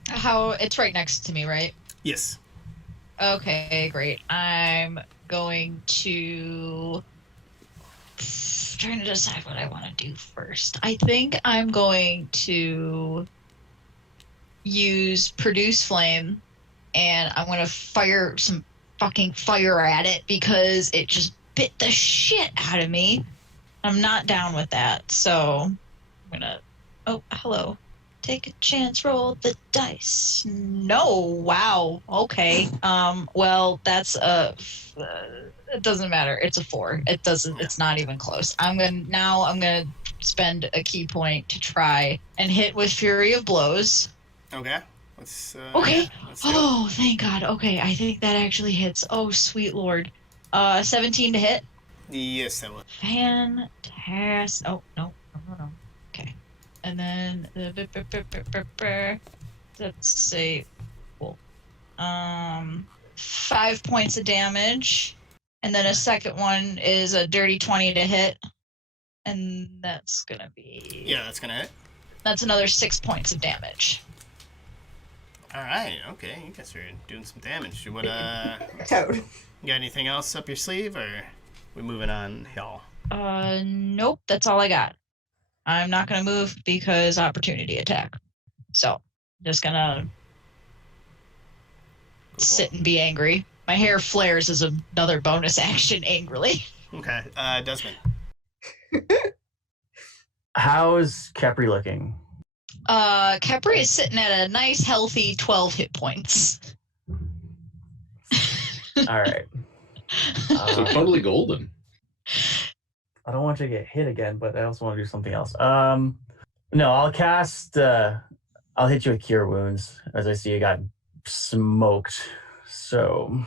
It's right next to me, right? Yes. Okay, great. I'm going to trying to decide what I want to do first. I think I'm going to use Produce Flame, and I'm going to fire some fucking fire at it because it just bit the shit out of me. I'm not down with that, so I'm going to... Oh, hello. Take a chance, roll the dice. No, wow. Okay. Well, that's it doesn't matter. It's a 4. It's not even close. I'm gonna spend a key point to try and hit with Fury of Blows. Okay. Let's Okay. let's do it. Oh, thank God. Okay, I think that actually hits. Oh, sweet Lord. 17 to hit. Yes, that will. Fantastic. Oh, no. Okay. And then let's say, cool. 5 points of damage, and then a second one is a dirty 20 to hit, and that's gonna be That's gonna hit. that's another 6 points of damage. All right. Okay. You guys are doing some damage. What? Toad. You got anything else up your sleeve, or we moving on, y'all? Nope, that's all I got. I'm not gonna move because opportunity attack. So, just gonna sit and be angry. My hair flares as another bonus action angrily. Okay. Desmond. How's Capri looking? Capri is sitting at a nice, healthy 12 hit points. All right. So totally golden. I don't want you to get hit again, but I also want to do something else. No, I'll cast. I'll hit you with Cure Wounds, as I see you got smoked. So,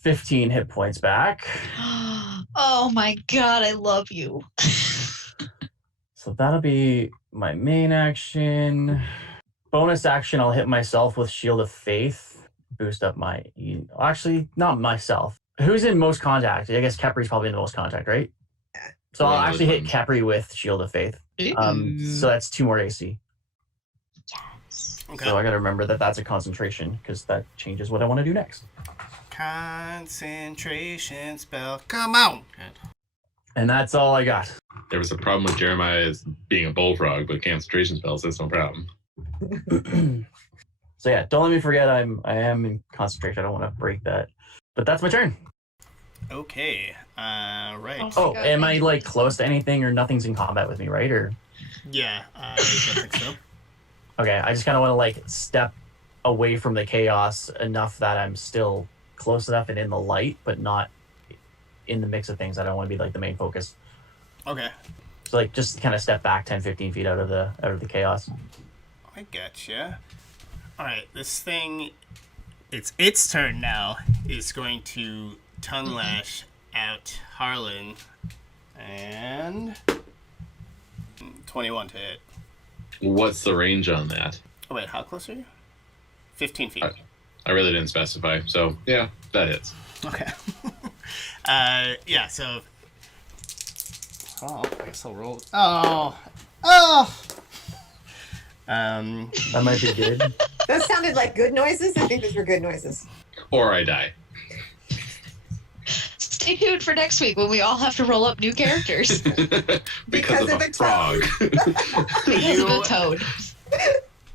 15 hit points back. Oh my God, I love you. So that'll be my main action. Bonus action, I'll hit myself with Shield of Faith. Boost up my... Actually, not myself. Who's in most contact? I guess Capri's probably in the most contact, right? Yeah. So I'll Yeah, actually hit those Capri with Shield of Faith. So that's 2 more AC. Yes. Okay. So I gotta remember that that's a concentration, because that changes what I want to do next. Concentration spell. Come on. And that's all I got. There was a problem with Jeremiah as being a bullfrog, but concentration spells, that's no problem. So yeah, don't let me forget I am in concentration. I don't want to break that. But that's my turn. Okay. Right. Oh, God, am I thank you. like close to anything, or nothing's in combat with me, right? Or Yeah, I don't think so. okay, I just kind of want to like step away from the chaos enough that I'm still close enough and in the light, but not in the mix of things. I don't want to be like the main focus. Okay. So like just kind of step back 10, 15 feet out of the chaos. I gotcha. Alright, this thing, it's its turn now. It's going to tongue lash at Harlan. And 21 to hit. What's the range on that? Oh wait, how close are you? 15 feet. I really didn't specify. So, yeah, that hits. Okay. Yeah, so... Oh, I guess I'll roll... Oh! That might be good. Those sounded like good noises. I think those were good noises. Or I die. Stay tuned for next week when we all have to roll up new characters because of a frog. because of a toad.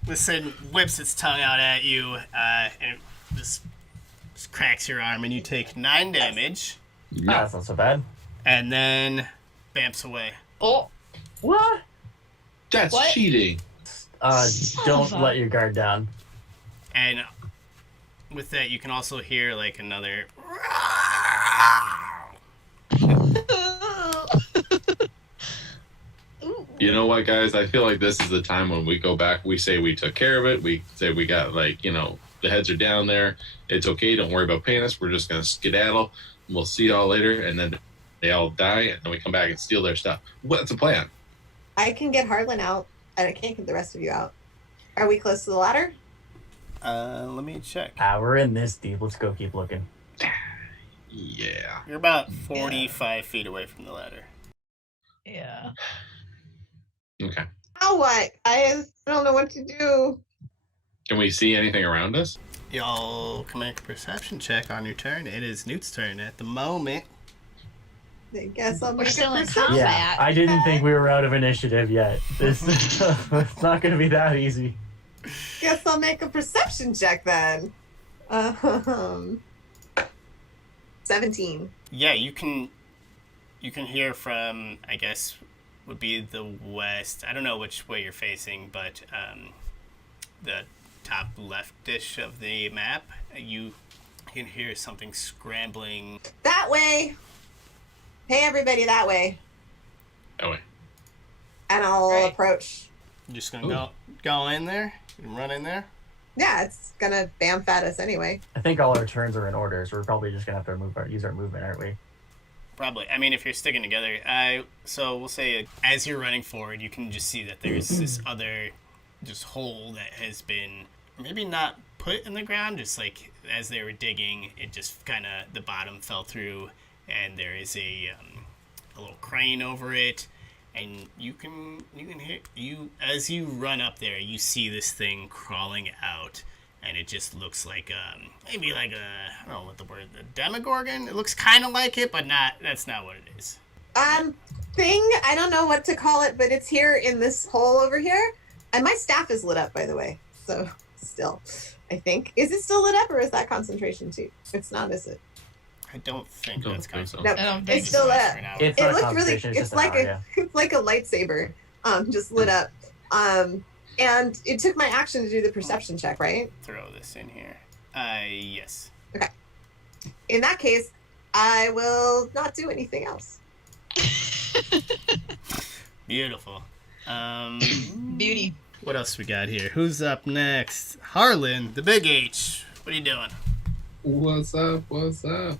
This thing whips its tongue out at you, and it just cracks your arm, and you take 9 damage, That's not so bad. and then bamps away. Oh, What? That's What? cheating. Son Don't of a- let your guard down. And with that, you can also hear like another. You know what, guys? I feel like this is the time when we go back. We say we took care of it. We say we got, like, you know, the heads are down there. It's okay. Don't worry about paying us. We're just going to skedaddle. We'll see y'all later. And then they all die. And then we come back and steal their stuff. What's the plan? I can get Harlan out, and I can't get the rest of you out. Are we close to the ladder? Let me check. We're in this deep. Let's go keep looking. Yeah. You're about 45 feet away from the ladder. yeah. Okay. Now what? I don't know what to do. Can we see anything around us? Y'all can make a perception check on your turn. It is Newt's turn at the moment. I guess I'll We're make still a in perception. combat. Yeah, I didn't think we were out of initiative yet. This it's not going to be that easy. Guess I'll make a perception check then. 17. Yeah, you can hear from, I guess, would be the west. I don't know which way you're facing, but the top left-ish of the map, you can hear something scrambling. That way. Hey, everybody, that way. That way. And I'll Right. approach. You're just gonna go in there and run in there. Yeah, it's gonna bamf at us anyway. I think all our turns are in order, so we're probably just going to have to use our movement, aren't we? Probably. I mean, if you're sticking together, so we'll say as you're running forward, you can just see that there's this other just hole that has been maybe not put in the ground, just like as they were digging, it just kind of the bottom fell through, and there is a little crane over it, and you can hear as you run up there, you see this thing crawling out. And it just looks like maybe like I don't know what the word, the Demogorgon. It looks kind of like it, but not. That's not what it is. Thing, I don't know what to call it, but it's here in this hole over here. And my staff is lit up, by the way. So, still, I think. Is it still lit up, or is that concentration too? It's not, is it? I don't think Don't that's think so. No, I don't think it's still so. lit. It's It not looked really, concentration, it's just like an hour, it's like a lightsaber, just lit up. And it took my action to do the perception check, right? Throw this in here. Yes. In that case, I will not do anything else. Beautiful. Beauty. What else we got here? Who's up next? Harlan, the big H. What are you doing? What's up? What's up?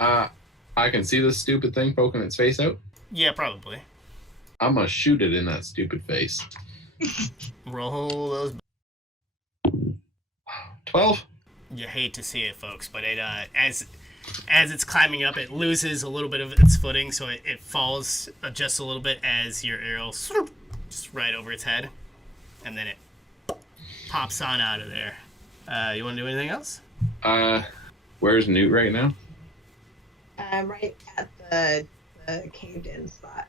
I can see this stupid thing poking its face out. Yeah, probably. I'm gonna shoot it in that stupid face. Roll those. 12? You hate to see it, folks, but it as it's climbing up, it loses a little bit of its footing, so it falls just a little bit as your arrow just right over its head, and then it pops on out of there. You want to do anything else? Where's Newt right now? I'm right at the the caved in spot.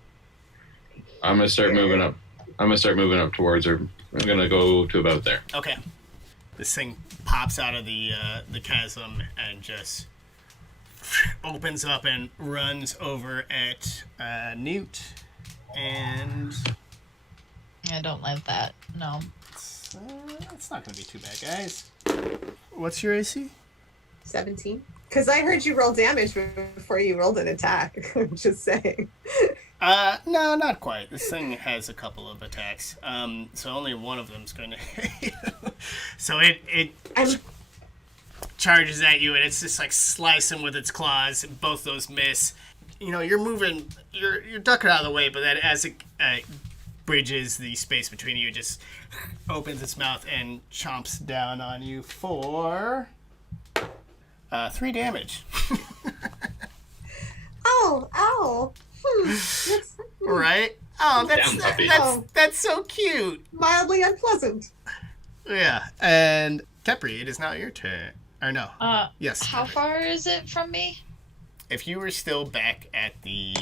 I'm gonna start moving up. I'm gonna start moving up towards her. I'm gonna go to about there. Okay. This thing pops out of the chasm and just opens up and runs over at Newt. And I don't like that. No. it's not going to be too bad, guys. What's your AC? 17. Because I heard you roll damage before you rolled an attack. I'm just saying. No, not quite. This thing has a couple of attacks. So only one of them's going to hit you. So it charges at you, and it's just like slicing with its claws. Both those miss. You know, you're moving, you're ducking out of the way, but then as it bridges the space between you, it just opens its mouth and chomps down on you for 3 damage. Ow. Right? Oh, that's so cute. Mildly unpleasant. Yeah, and Kepri, it is now your turn. Or no. Yes. How Kepri. far is it from me? If you were still back at the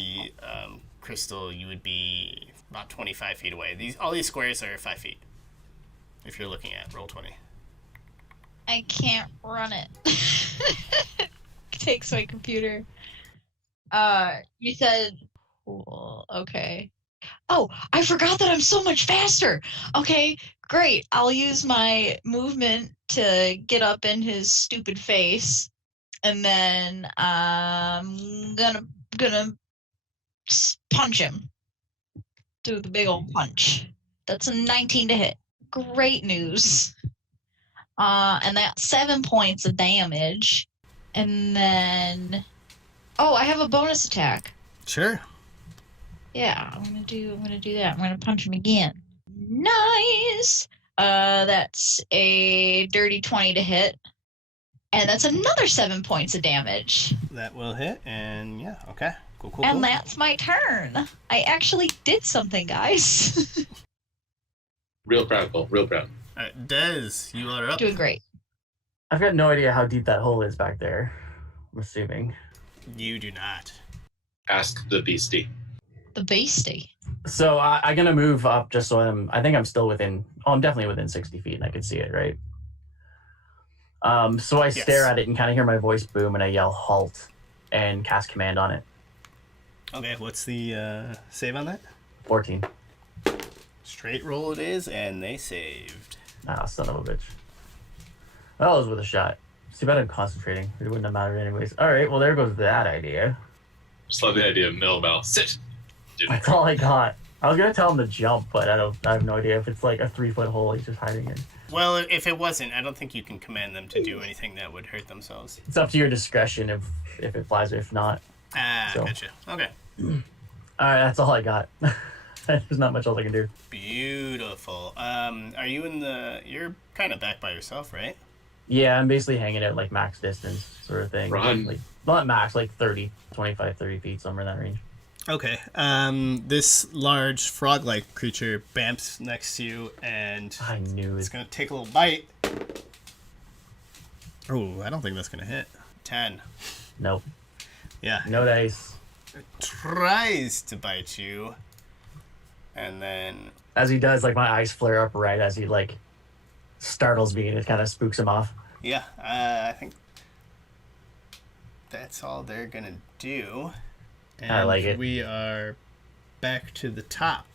crystal, you would be about 25 feet away. All these squares are 5 feet. If you're looking at Roll20. I can't run it. It takes my computer. You said, cool, okay. Oh, I forgot that I'm so much faster. Okay, great. I'll use my movement to get up in his stupid face, and then I'm gonna punch him. Do the big old punch. That's a 19 to hit. Great news. And that's 7 points of damage. And then, I have a bonus attack. Sure. Yeah, I'm gonna do that. I'm gonna punch him again. Nice. That's a dirty 20 to hit. And that's another 7 points of damage. That will hit, and yeah, okay. Cool. And that's my turn. I actually did something, guys. Real proud, Cole. Real proud. All right, Des, you are up. Doing great. I've got no idea how deep that hole is back there. I'm assuming. You do not. Ask the beastie. The beastie. So I'm gonna move up just so I think I'm still within. Oh, I'm definitely within 60 feet, and I can see it, right? So I stare at it and kind of hear my voice boom, and I yell halt, and cast command on it. Okay, what's the save on that? 14. Straight roll it is, and they saved. Ah, son of a bitch. Well, it was with a shot. It's too bad I'm concentrating. It wouldn't have mattered anyways. All right, well, there goes that idea. Just love the idea of Millbell. Sit. Dude. That's all I got. I was gonna tell him to jump, but I have no idea if it's like a 3-foot hole he's just hiding in. Well, if it wasn't, I don't think you can command them to do anything that would hurt themselves. It's up to your discretion if it flies or if not. So. Gotcha. Okay. All right, that's all I got. There's not much else I can do. Beautiful. Are you you're kind of back by yourself, right? Yeah, I'm basically hanging out like max distance sort of thing. Run. Like, not max, like 25, 30 feet, somewhere in that range. Okay. This large frog-like creature bamps next to you, and I knew it's it. going to take a little bite. Oh, I don't think that's going to hit. 10. Nope. Yeah. No dice. It tries to bite you, and then... As he does, like, my eyes flare up right as he, like, startles me and it kind of spooks him off. Yeah, I think that's all they're going to do. And I like it. We are back to the top.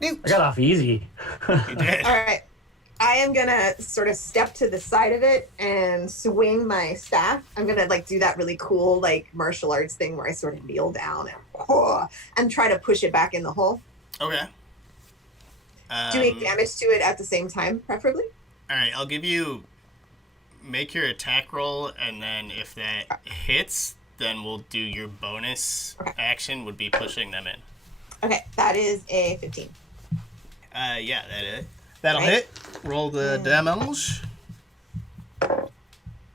I got off easy. You did. All right. I am going to sort of step to the side of it and swing my staff. I'm going to like do that really cool like martial arts thing where I sort of kneel down and try to push it back in the hole. Okay. Do make damage to it at the same time, preferably. All right, I'll give you... Make your attack roll, and then if that hits, then we'll do your bonus action would be pushing them in. Okay, that is a 15. Yeah, that'll hit. Roll the damage.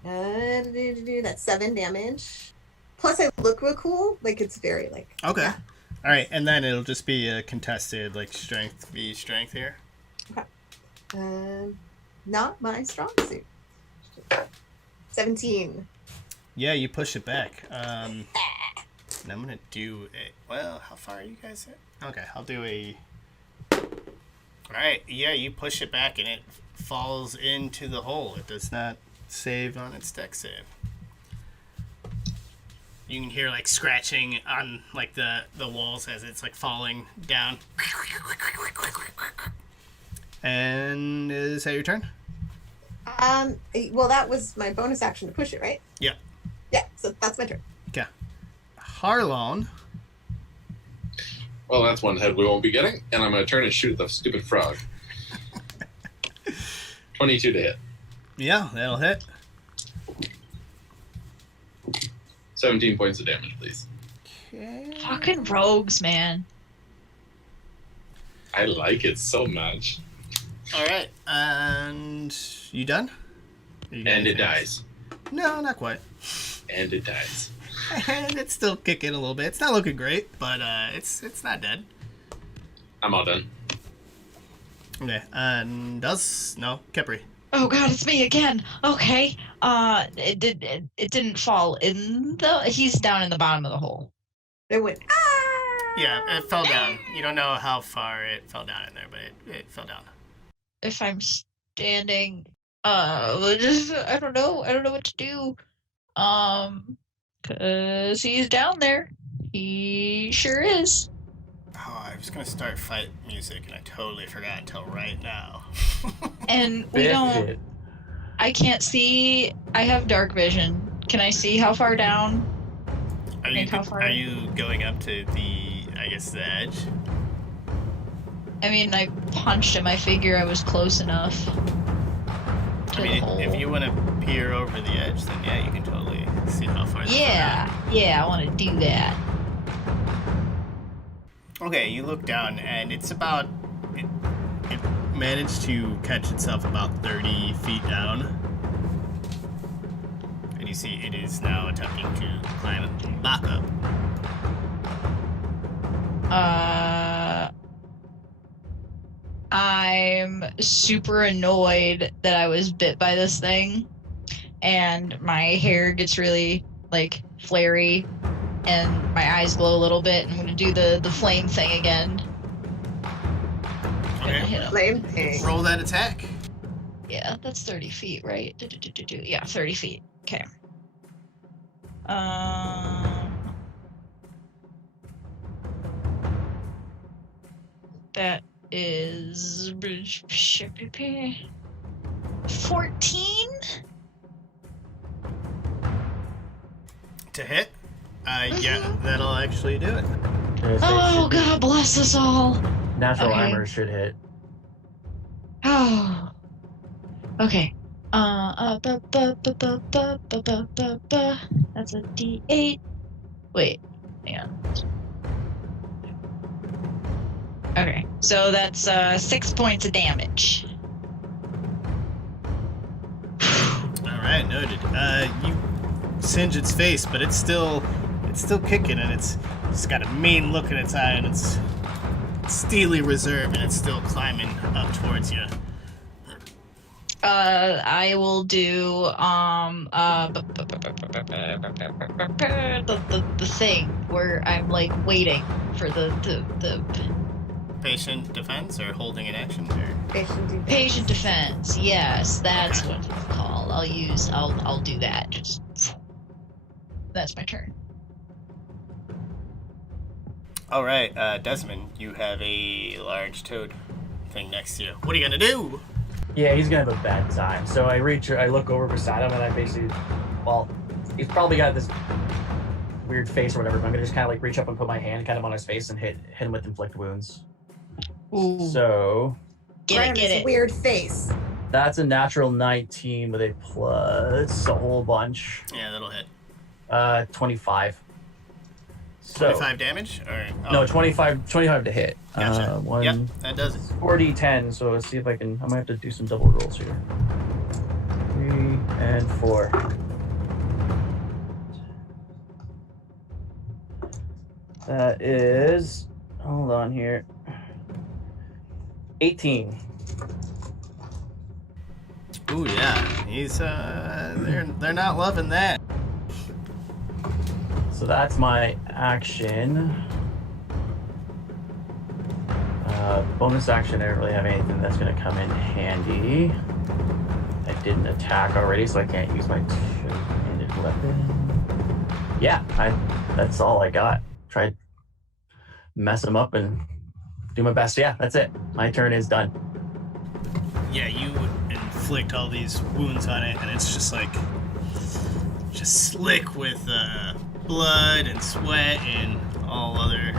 That's 7 damage. Plus, I look real cool. Like it's very like. Okay. Yeah. All right, and then it'll just be a contested like strength v strength here. Okay. Not my strong suit. 17. Yeah, you push it back. And I'm gonna do a. Well, how far are you guys at? Okay, I'll do a. Alright, yeah, you push it back and it falls into the hole. It does not save on its deck save. You can hear like scratching on like the walls as it's like falling down. And is that your turn? Well, that was my bonus action to push it, right? Yeah. Yeah, so that's my turn. Okay. Harlon. Well, that's one head we won't be getting, and I'm going to turn and shoot the stupid frog. 22 to hit. Yeah, that'll hit. 17 points of damage, please. Okay. Fucking rogues, man. I like it so much. Alright, and you done? You got And it anything dies. else? No, not quite. And it dies. And it's still kicking a little bit. It's not looking great, but it's not dead. I'm all done. Okay, and Kepri. Oh god, it's me again. Okay. It didn't fall in the. He's down in the bottom of the hole. It went, ah! Yeah, it fell down. You don't know how far it fell down in there, but it fell down. If I'm standing, I don't know. I don't know what to do. Cause he's down there. He sure is. Oh, I was gonna start fight music and I totally forgot until right now. And we don't. I can't see. I have dark vision. Can I see how far down? Are you going up to the edge? I mean, I punched him. I figure I was close enough. I mean, if you want to peer over the edge, then yeah, you can totally see how far. Yeah, I want to do that. Okay, you look down, and it's about. It managed to catch itself about 30 feet down. And you see it is now attempting to climb back up. I'm super annoyed that I was bit by this thing, and my hair gets really, like, flary, and my eyes glow a little bit, and I'm gonna do the flame thing again. Okay. Hit him. Flame thing. Roll that attack. Yeah, that's 30 feet, right? Yeah, 30 feet. Okay. That is 14? To hit? Yeah, that'll actually do it. Oh, God bless us all. Natural Okay. armor should hit. Oh. Okay. That's a D8. Wait, hang on. Okay, so that's 6 points of damage. Alright, noted. You singe its face, but it's still kicking, and it's got a mean look in its eye, and it's steely reserved, and it's still climbing up towards you. I will do the thing where I'm like waiting for the Patient defense or holding an action? Or... patient defense. Yes, that's what it's called. I'll do that. Just that's my turn. All right, Desmond, you have a large toad thing next to you. What are you gonna do? Yeah, he's gonna have a bad time. So I look over beside him, and I basically, well, he's probably got this weird face or whatever, but I'm gonna just kind of like reach up and put my hand kind of on his face and hit him with inflict wounds. Ooh. So Get it. Weird face. that's a natural 19 with a plus a whole bunch. Yeah, that'll hit. 25. So 25 damage? Or, no, 25 to hit. Gotcha. One, Yep, that does it. 40, 10. So let's see if I might have to do some double rolls here. 3 and 4. That is, hold on here, 18. Ooh, yeah. He's, they're not loving that. So that's my action. Bonus action, I don't really have anything that's going to come in handy. I didn't attack already, so I can't use my two-handed weapon. Yeah, that's all I got. Tried mess them up and do my best. Yeah, that's it. My turn is done. Yeah, you inflict all these wounds on it, and it's just like slick with blood and sweat and all other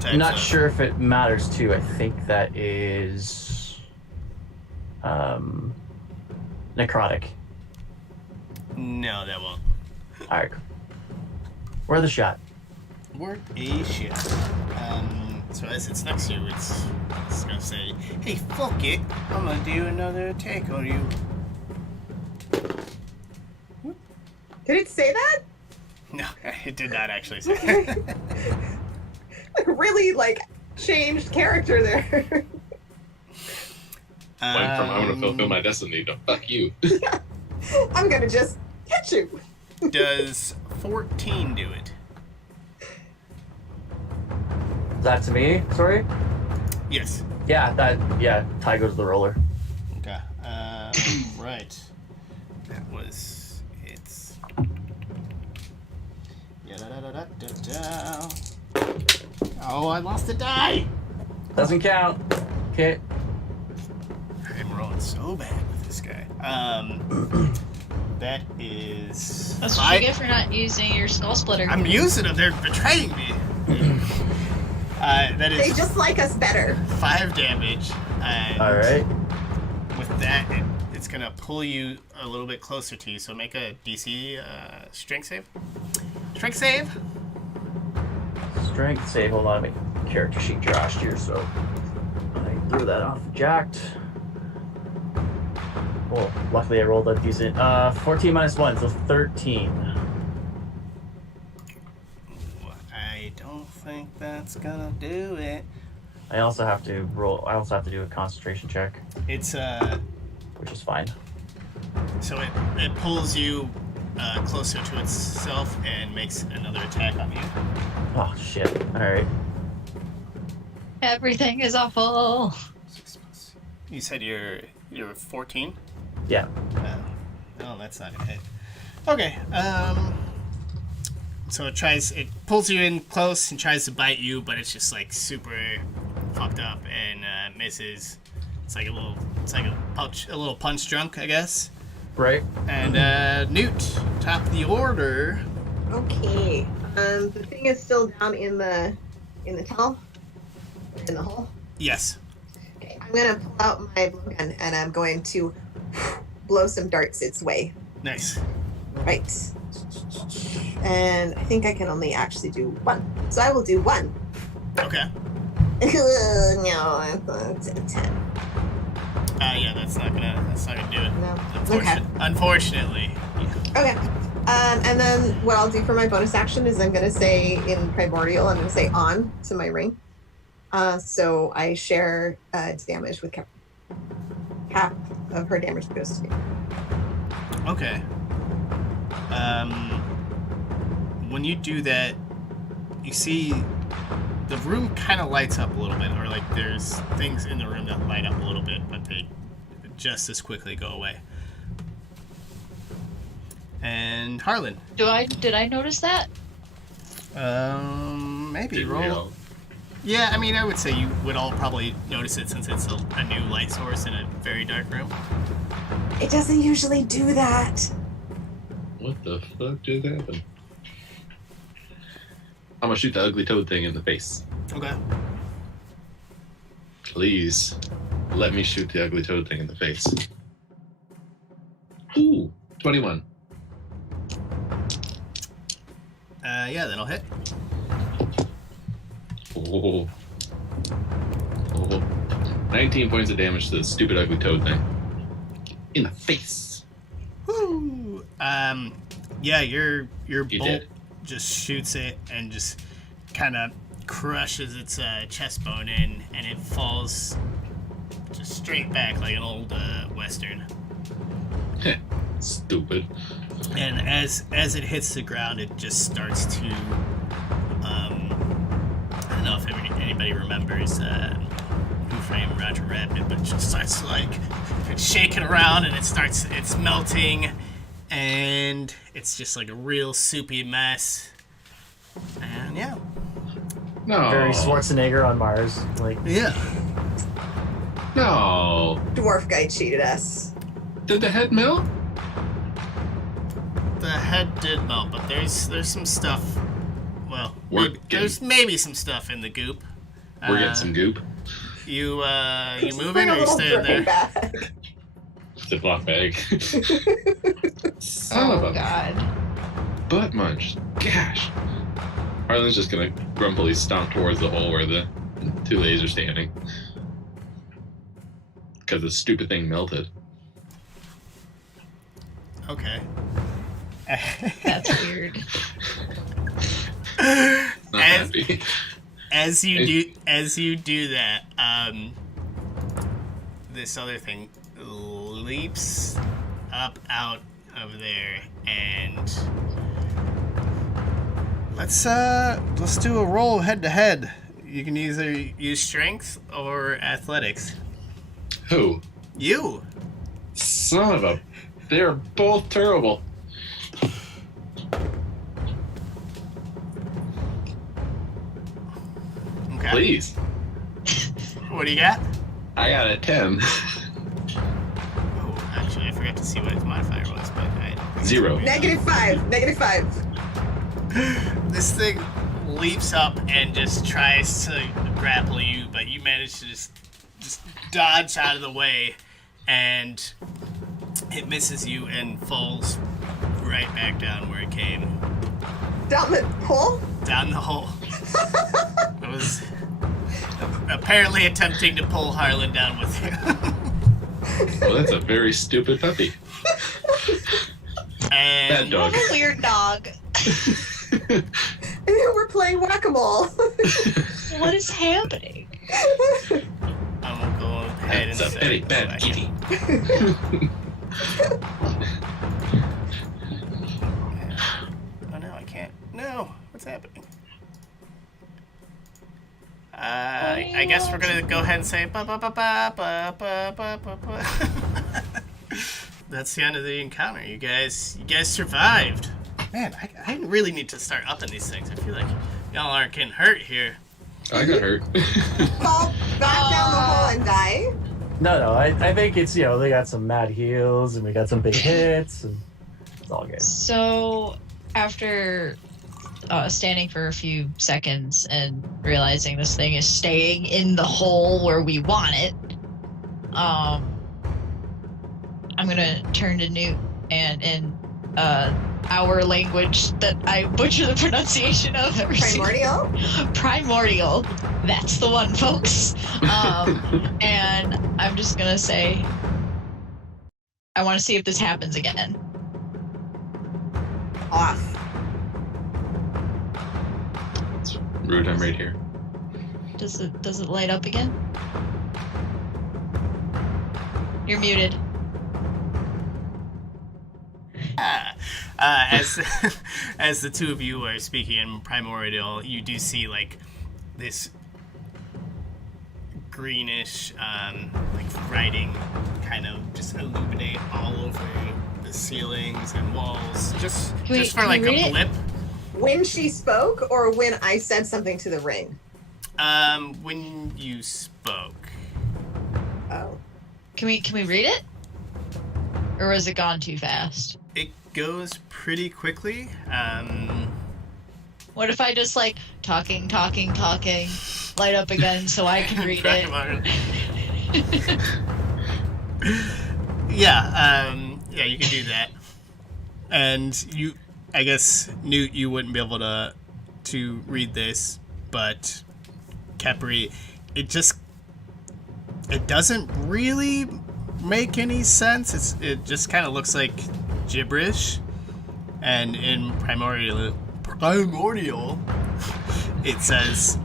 types. I'm not sure if it matters too. I think that is necrotic. No, that won't. All right. Where the shot? Worth a shit. So as it's next to you, it's gonna say, "Hey, fuck it! I'm gonna do another attack on you." Did it say that? No, it did not actually say that. Really, like, changed character there. Went from I'm gonna fulfill my destiny to fuck you. I'm gonna just hit you. Does 14 do it? Is that to me? Sorry? Yes. Yeah, tie goes to the roller. Okay. Right. That was its. Yeah. Oh, I lost a die. Doesn't count. Okay. I'm rolling so bad with this guy. That is. That's what you get for not using your skull splitter. I'm using them. They're betraying me. That is. They just like us better. 5 damage. And All right. with that, it's gonna pull you a little bit closer to you. So make a DC strength save. Strength save. Strength save. Hold on, my character sheet trashed here, so I threw that off. Jacked. Well, luckily I rolled a decent 14 minus 1, so 13. I don't think that's gonna do it. I also have to do a concentration check, It's which is fine. so it pulls you closer to itself and makes another attack on you. Oh shit. Alright. Everything is awful. 6 plus. You said you're 14. Yeah. No, that's not gonna hit. Okay. So it pulls you in close and tries to bite you, but it's just like super fucked up and misses. It's like a little punch drunk, I guess. Right. And Newt, top of the order. Okay. The thing is still down in the tunnel? In the hole? Yes. Okay. I'm gonna pull out my blowgun and I'm going to blow some darts its way. Nice. Right. And I think I can only actually do 1. So I will do 1. Okay. No, it's a 10. Yeah, that's not gonna do it. No. Okay. Unfortunately. Okay. And then what I'll do for my bonus action is I'm going to say in Primordial, I'm going to say on to my ring. So I share damage with Cap. Half of her damage goes to me. Okay. When you do that, you see the room kind of lights up a little bit, or like there's things in the room that light up a little bit, but they just as quickly go away. And Harlan. Did I notice that? Maybe Did roll. real. Yeah, I mean, I would say you would all probably notice it since it's a new light source in a very dark room. It doesn't usually do that. What the fuck just happened? I'm gonna shoot the ugly toad thing in the face. Okay. Please, let me shoot the ugly toad thing in the face. Ooh, 21. Yeah, that'll hit. Oh. 19 points of damage to the stupid ugly toad thing. In the face. Woo! Yeah, your You bolt did. just shoots it and just kind of crushes its chest bone in, and it falls just straight back like an old western. Stupid. And as it hits the ground, it just starts to. I don't know if anybody remembers Who Framed Roger Rabbit, but it just starts to it's shaking around and it's melting, and it's just like a real soupy mess. And yeah. No. Very Schwarzenegger on Mars. Yeah. No. Dwarf guy cheated us. Did the head melt? The head did melt, but there's some stuff. Well, there's maybe some stuff in the goop. We're getting some goop. You moving Bring or a you little staying there? dripping bag. Ziploc bag. Son of a God. butt munch. Gosh. Harlan's just gonna grumpily stomp towards the hole where the two ladies are standing. Because the stupid thing melted. Okay. That's weird. Not happy. As you do that, this other thing leaps up out of there, and let's do a roll head to head. You can either use strength or athletics. Who? You. Son of a... They're both terrible. Okay. Please. What do you got? I got a 10. Oh, actually, I forgot to see what his modifier was, but I... 0. -5. This thing leaps up and just tries to grapple you, but you manage to just dodge out of the way, and it misses you and falls right back down where it came. Down the hole? Down the hole. It was apparently attempting to pull Harlan down with you. Well, that's a very stupid puppy. Bad And dog. What a weird dog. And we're playing whack-a-mole. What is happening? I'm gonna go ahead and That's a say very so bad I kitty. Oh no, I can't. No, what's happening? I guess we're gonna go ahead and say ba ba ba ba ba ba ba ba ba. That's the end of the encounter. You guys survived. Man, I really need to start upping these things. I feel like y'all aren't getting hurt here. I got hurt. Fall back down the hole and die. No, I think it's, they got some mad heals and we got some big hits and it's all good. So, after standing for a few seconds and realizing this thing is staying in the hole where we want it, I'm gonna turn to Newt and in our language that I butcher the pronunciation of every Primordial? Primordial. That's the one, folks. And I'm just gonna say, I want to see if this happens again. Off. Rude, I'm right here. Does it light up again? You're muted. As the two of you are speaking in Primordial, you do see this greenish writing kind of just illuminate all over the ceilings and walls, just for a blip. When she spoke, or when I said something to the ring? When you spoke. Oh. Can we read it? Or was it gone too fast? It goes pretty quickly. What if I just talking, light up again so I can read it? Yeah, you can do that. And I guess, Newt, you wouldn't be able to read this, but Kepri, it doesn't really make any sense. It just kind of looks like gibberish, and in Primordial, it says,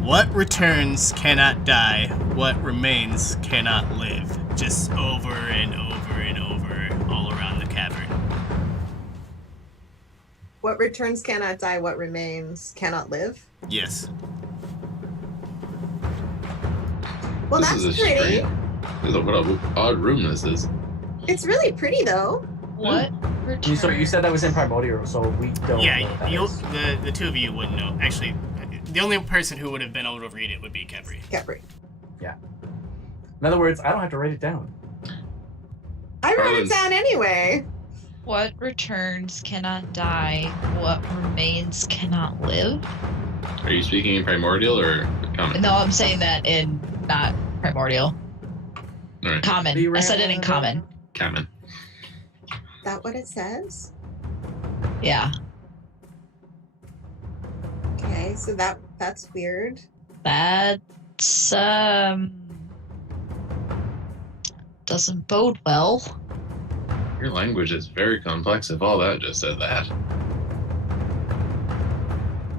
"What returns cannot die, what remains cannot live," just over and over and over all around the cavern. What returns cannot die, what remains cannot live. Yes. Well, This that's is a pretty. what an odd room this is. It's really pretty, though. What? You said that was in Primordial, so we don't know what Yeah, that is. the two of you wouldn't know. Actually, the only person who would have been able to read it would be Kevry. Capri. Yeah. In other words, I don't have to write it down. I wrote it Harlan's- down anyway. What returns cannot die, what remains cannot live? Are you speaking in Primordial or Common? No, I'm saying that in not primordial. All right. Common. I said it in common. Common. Is that what it says? Yeah. Okay, so that's weird. That's doesn't bode well. Your language is very complex if all that just said that.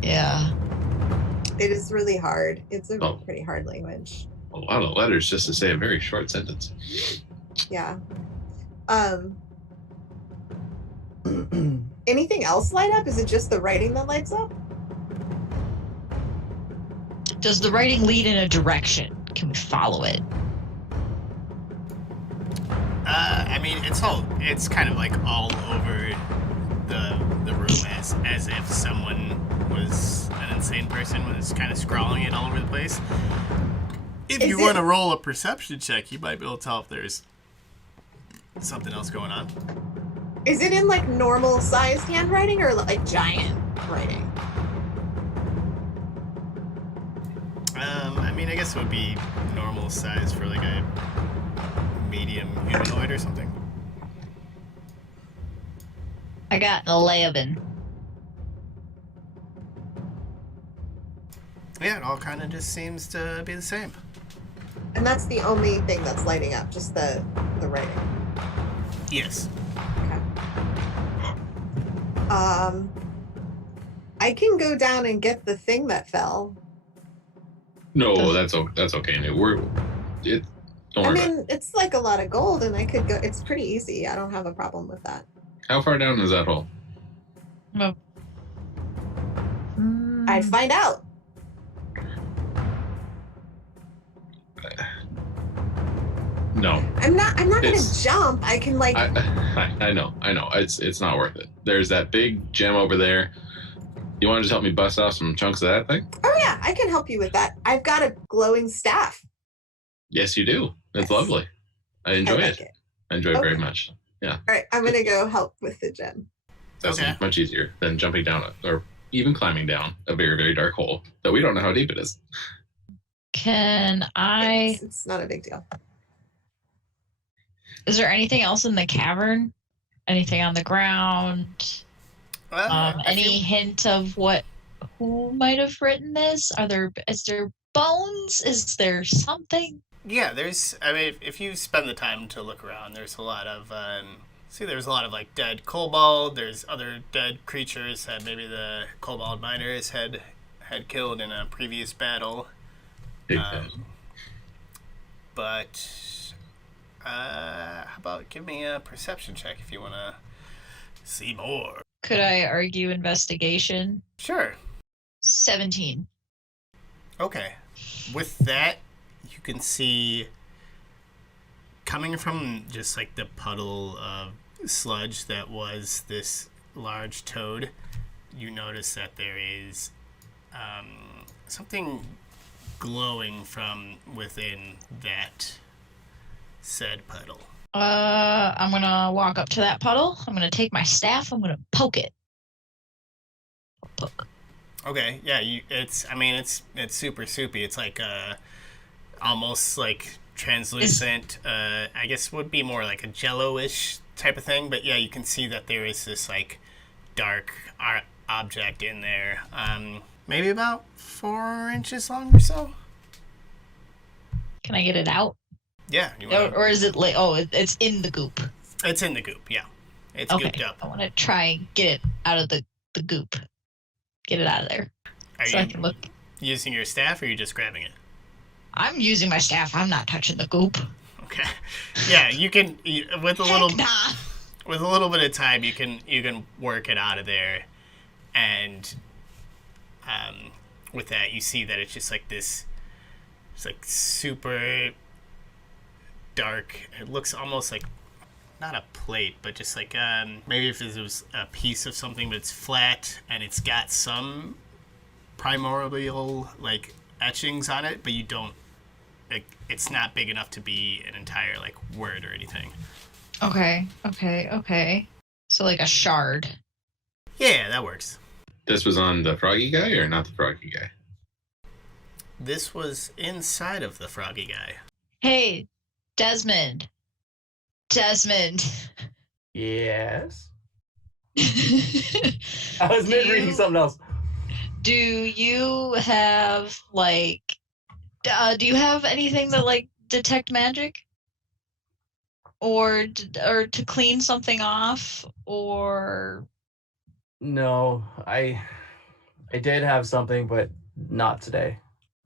Yeah. It is really hard. It's a Oh. pretty hard language. A lot of letters just to say a very short sentence. Yeah. Anything else light up? Is it just the writing that lights up? Does the writing lead in a direction? Can we follow it? I mean, it's kind of like all over the room as if someone was an insane person was kind of scrawling it all over the place. If you want to roll a perception check, you might be able to tell if there's something else going on. Is it in like normal sized handwriting or like giant writing? I mean, I guess it would be normal size for like a medium humanoid or something. I got an 11. Yeah, it all kind of just seems to be the same. And that's the only thing that's lighting up, just the writing. Yes. Okay. I can go down and get the thing that fell. No, that's okay. No, don't I worry about it. mean, it's like a lot of gold, and I could go. It's pretty easy. I don't have a problem with that. How far down is that hole? No. I'd find out. No, I'm not gonna It's- jump. I can like. I know. It's not worth it. There's that big gem over there. You want to just help me bust off some chunks of that thing? Oh yeah, I can help you with that. I've got a glowing staff. Yes, you do. It's Yes. lovely. I enjoy I like it. I enjoy it very Okay. much. All right, I'm gonna go help with the gem. That's Okay. much easier than jumping down or even climbing down a very, very dark hole that we don't know how deep it is. Can I? It's not a big deal. Is there anything else in the cavern? Anything on the ground? I Any feel- hint of who might have written this? Is there bones? Is there something? Yeah, I mean, if you spend the time to look around, there's a lot of, there's a lot of, like, dead kobold, there's other dead creatures that maybe the kobold miners had killed in a previous battle. Big Um, fan. But, how about give me a perception check if you want to see more. Could I argue investigation? Sure. 17. Okay. With that, you can see coming from just like the puddle of sludge that was this large toad, you notice that there is something glowing from within that said puddle. I'm gonna walk up to that puddle. I'm gonna take my staff. I'm gonna poke it. Poke. Okay, yeah, it's super soupy. It's like almost like translucent. I guess would be more like a jello-ish type of thing. But yeah, you can see that there is this like dark object in there. Maybe about 4 inches long or so. Can I get it out? Yeah, you wanna, Or is it like? Oh, it's in the goop. it's in the goop. Yeah, it's Okay. gooped up. I want to try and get it out of the goop. Get it out of there Are so I you can look. using your staff or are you just grabbing it? I'm using my staff. I'm not touching the goop. Okay. Yeah, you can with a Heck little nah. with a little bit of time you can work it out of there. And with that, you see that it's just like this. It's like super dark. It looks almost like not a plate, but just like maybe if it was a piece of something, but it's flat and it's got some primordial like etchings on it, but you don't like. It's not big enough to be an entire like word or anything. Okay. So like a shard. Yeah, that works. This was on the froggy guy or not the froggy guy? This was inside of the froggy guy. Hey, Desmond. Yes. Do I was mid-reading something else. you have like do you have anything that like detect magic? Or to clean something off, or No, I did have something, but not today.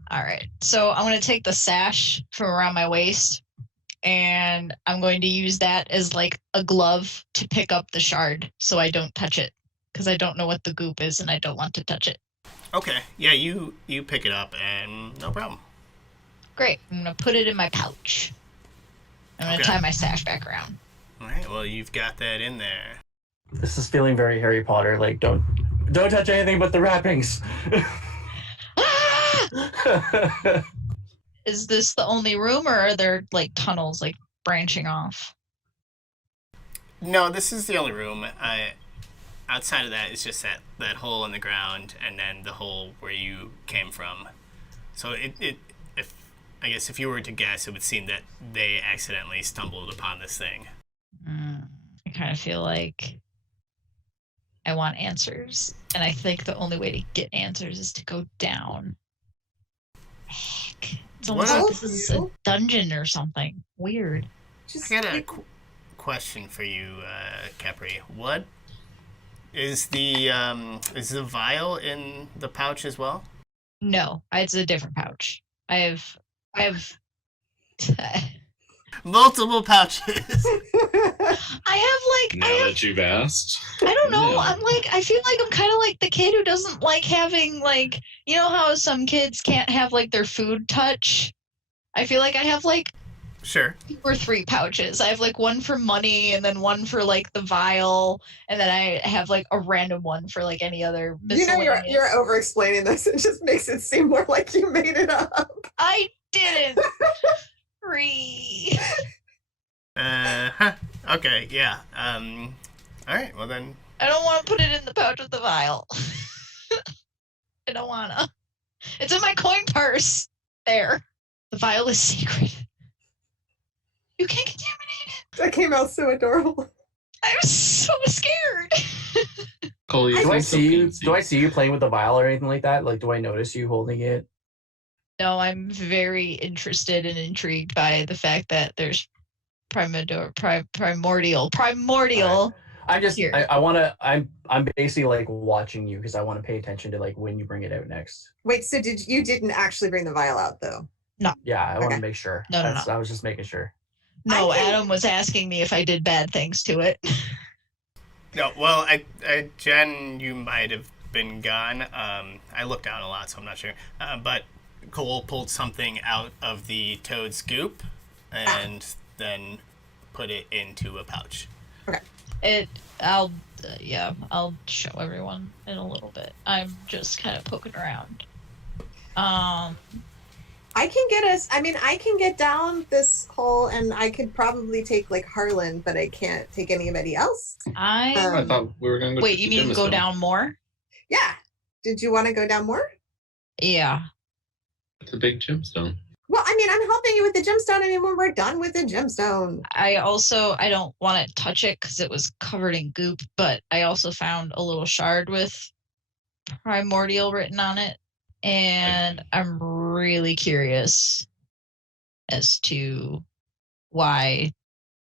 all right. So I'm going to take the sash from around my waist, and I'm going to use that as like a glove to pick up the shard, so I don't touch it, because I don't know what the goop is, and I don't want to touch it. Okay, yeah, you pick it up and no problem. Great. I'm going to put it in my pouch. I'm going to tie my sash back around. All right, well, you've got that in there. This is feeling very Harry Potter. Like, don't touch anything but the wrappings. Ah! Is this the only room, or are there like tunnels like branching off? No, this is the only room. Outside of that is just that hole in the ground, and then the hole where you came from. So if you were to guess, it would seem that they accidentally stumbled upon this thing. I kind of feel like I want answers, and I think the only way to get answers is to go down. Heck, it's almost like this is a dungeon or something weird. I got a question for you, Capri. What is the vial in the pouch as well? No, it's a different pouch. I have multiple pouches. Now that you've asked. I don't know. Yeah. I feel like I'm kind of like the kid who doesn't like having like, you know how some kids can't have like their food touch? I feel like I have like Sure. 2 or 3 pouches. I have like one for money, and then one for like the vial, and then I have like a random one for like any other miscellaneous. You're over explaining this. It just makes it seem more like you made it up. I didn't. Free. Okay, yeah. All right, well then. I don't want to put it in the pouch with the vial. I don't wanna. It's in my coin purse. There. The vial is secret. You can't contaminate it. That came out so adorable. I was so scared. Cole, Do I see you playing with the vial or anything like that? Like, do I notice you holding it? No, I'm very interested and intrigued by the fact that there's primordial. I'm just Here. I'm basically like watching you because I want to pay attention to like when you bring it out next. Wait, so you didn't actually bring the vial out though? Yeah, I want Okay. to make sure. No. I was just making sure. No, I think- Adam was asking me if I did bad things to it. No, well, Jen, you might have been gone. I looked down a lot, so I'm not sure. But Cole pulled something out of the toad's goop and then put it into a pouch. I'll show everyone in a little bit. I'm just kind of poking around. I can get down this hole, and I could probably take like Harlan, but I can't take anybody else. I thought we were going to go. Wait, you mean go down more? Yeah. Did you want to go down more? Yeah. It's a big gemstone. Well, I'm helping you with the gemstone. When we're done with the gemstone. I don't want to touch it because it was covered in goop, but I also found a little shard with primordial written on it, and I'm really curious as to why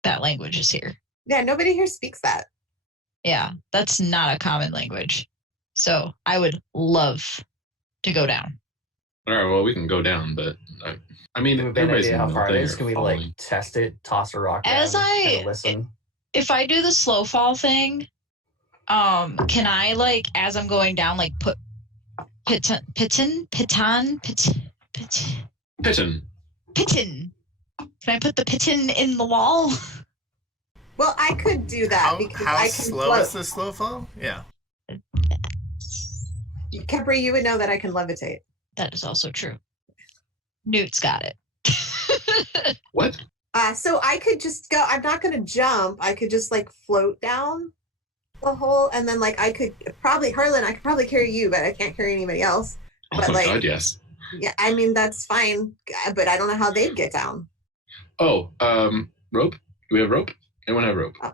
that language is here. Yeah, nobody here speaks that. Yeah, that's not a common language. So I would love to go down. All right, well, we can go down, but Do we have a better everybody's idea how in far it the is? thing Can we or like falling. test it, toss a rock As down, I- and listen? If I do the slow fall thing, Can I, like, as I'm going down, like, put piton? Pigeon. Can I put the piton in the wall? Well, I could do that because How I can slow float. is the slow fall? Yeah. Capri, you would know that I can levitate. That is also true. Newt's got it. What? So I could just go. I'm not going to jump. I could just like float down the hole, and then like I could probably Harlan. I could probably carry you, but I can't carry anybody else. But Oh, like, God, yes. yeah, I mean that's fine, but I don't know how they'd get down. Oh, rope? Do we have rope? Anyone have rope? Oh.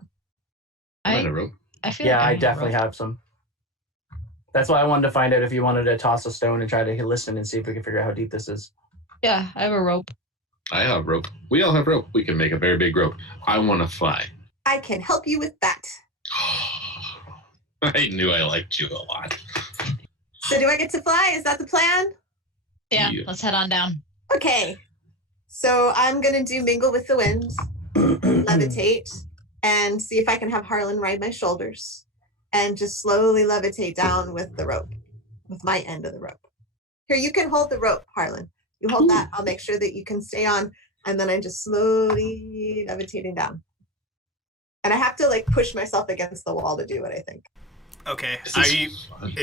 I might have rope. I feel Yeah, like I definitely have some. That's why I wanted to find out if you wanted to toss a stone and try to listen and see if we can figure out how deep this is. Yeah, I have a rope. I have rope. We all have rope. We can make a very big rope. I want to fly. I can help you with that. I knew I liked you a lot. So do I get to fly? Is that the plan? Yeah, Yeah. let's head on down. Okay. So I'm gonna do mingle with the wind, levitate, and see if I can have Harlan ride my shoulders, and just slowly levitate down with the rope, with my end of the rope. Here, you can hold the rope, Harlan. You hold that. I'll make sure that you can stay on, and then I'm just slowly levitating down. And I have to like push myself against the wall to do it, I think. Okay. This Are is you? fun.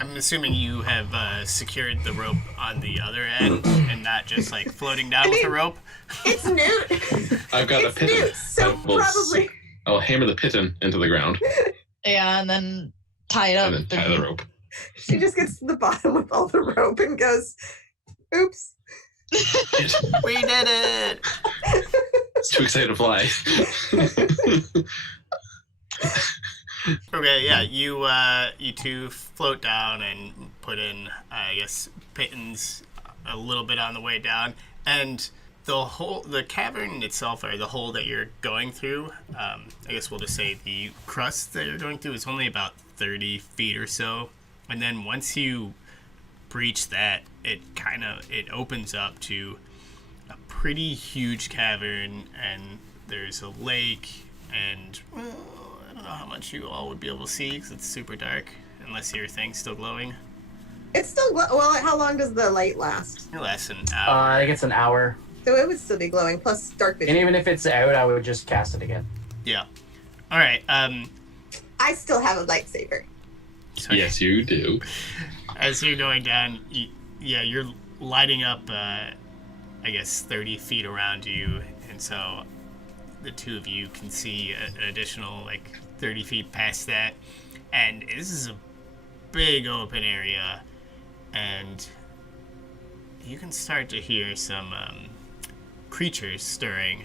I'm assuming you have secured the rope on the other end and not just like floating down with the rope. It's Newt. I've got It's a piton. Newt, so I will probably. I'll hammer the piton into the ground Yeah, and then tie it up. and then tie the rope. She just gets to the bottom with all the rope and goes, oops. We did it! It's too excited to fly. Okay, yeah, you two float down and put in, I guess, pitons a little bit on the way down, and the cavern itself, or the hole that you're going through, I guess we'll just say the crust that you're going through is only about 30 feet or so, and then once you breach that, it opens up to a pretty huge cavern, and there's a lake, and I don't know how much you all would be able to see because it's super dark, unless your thing's still glowing. It's still, well, how long does the light last? It lasts an hour. I think it's an hour. So it would still be glowing, plus dark vision. And even if it's out, I would just cast it again. Yeah. All right. I still have a lightsaber. So Yes, you do. as you're going down, you're lighting up, I guess, 30 feet around you, and so the two of you can see an additional, 30 feet past that, and this is a big open area, and you can start to hear some creatures stirring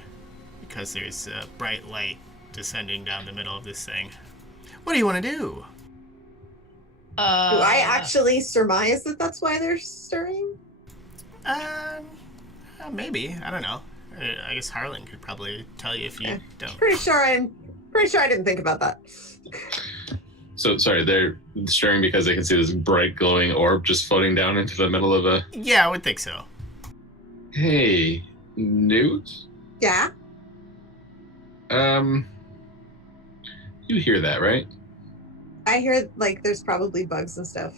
because there's a bright light descending down the middle of this thing. What do you want to do? Do I actually surmise that that's why they're stirring? Maybe. I don't know. I guess Harlan could probably tell you if you don't. Pretty sure I didn't think about that. So, sorry, they're stirring because they can see this bright glowing orb just floating down into the middle of a... Yeah, I would think so. Hey, Newt? Yeah? You hear that, right? I hear, there's probably bugs and stuff.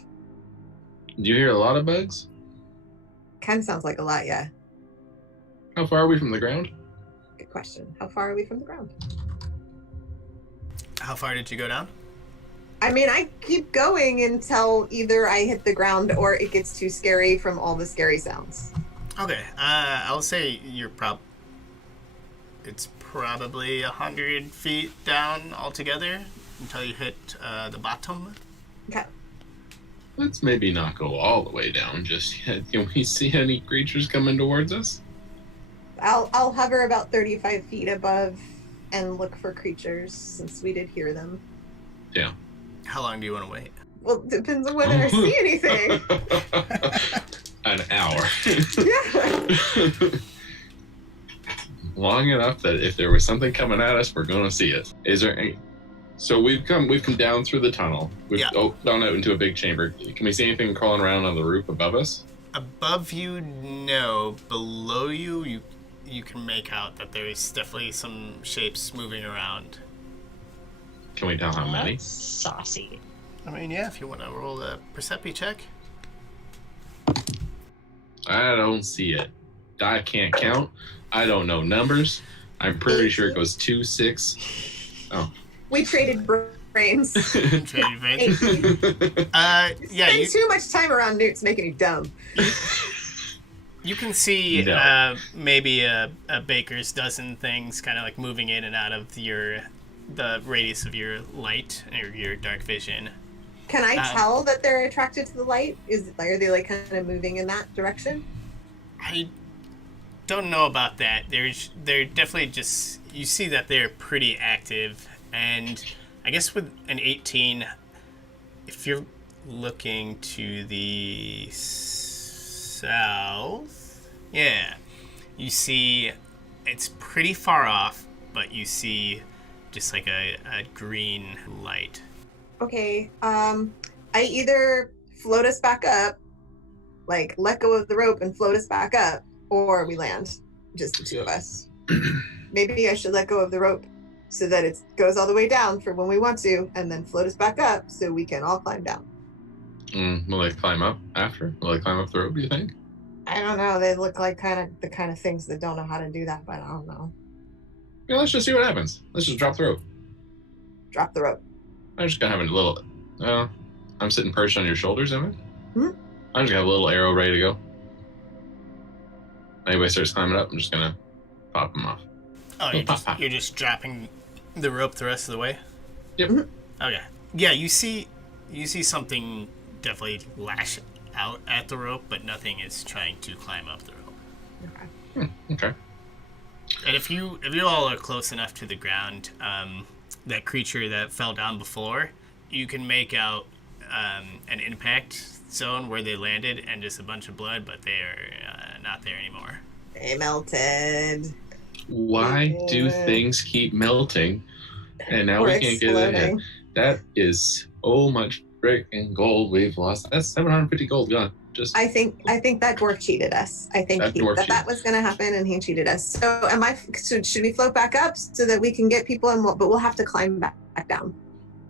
Do you hear a lot of bugs? Kind of sounds like a lot, yeah. How far are we from the ground? Good question. How far are we from the ground? How far did you go down? I mean, I keep going until either I hit the ground or it gets too scary from all the scary sounds. Okay, I'll say it's probably 100 feet down altogether until you hit the bottom. Okay. Let's maybe not go all the way down just yet. Can we see any creatures coming towards us? I'll hover about 35 feet above and look for creatures since we did hear them. Yeah. How long do you want to wait? Well, depends on whether I see anything. An hour. Yeah. Long enough that if there was something coming at us, we're gonna see it. Is there any? So we've come down through the tunnel. We've gone out into a big chamber. Can we see anything crawling around on the roof above us? Above you, no. Below you, you can make out that there is definitely some shapes moving around. Can we tell how many? That's saucy. I mean, yeah, if you want to roll a Perception check. I don't see it. I can't count. I don't know numbers. I'm pretty sure it goes 2, 6. Oh. We traded brains. Trading brains. Yeah, Spend too much time around Newt's making me dumb. You can see No. maybe a baker's dozen things kind of like moving in and out of the radius of your light or your dark vision. Can I tell that they're attracted to the light? Are they like kind of moving in that direction? I don't know about that. They're definitely just, you see that they're pretty active, and I guess with an 18, if you're looking to the south, yeah, you see it's pretty far off, but you see just like a green light. Okay, I either float us back up, like let go of the rope and float us back up, or we land, just the two of us. Maybe I should let go of the rope so that it goes all the way down for when we want to, and then float us back up so we can all climb down. Will they climb up after? Will they climb up the rope, do you think? I don't know. They look like the kind of things that don't know how to do that, but I don't know. Yeah, let's just see what happens. Let's just drop the rope. Drop the rope. I'm just gonna have a little. I'm sitting perched on your shoulders, am I? Hmm? I'm just gonna have a little arrow ready to go. Anybody starts climbing up, I'm just gonna pop them off. Oh, you're just dropping the rope the rest of the way? Yep. Mm-hmm. Okay. Yeah, you see something definitely lash out at the rope, but nothing is trying to climb up the rope. Okay. And if you all are close enough to the ground, that creature that fell down before, you can make out an impact zone where they landed and just a bunch of blood, but they're not there anymore. They melted. Why do things keep melting and now Or we can't get it ahead? exploding. That is so much freaking gold we've lost. That's 750 gold gone. Just I think that dwarf cheated us. I think that was going to happen, and he cheated us. So, should we float back up so that we can get people? But we'll have to climb back down.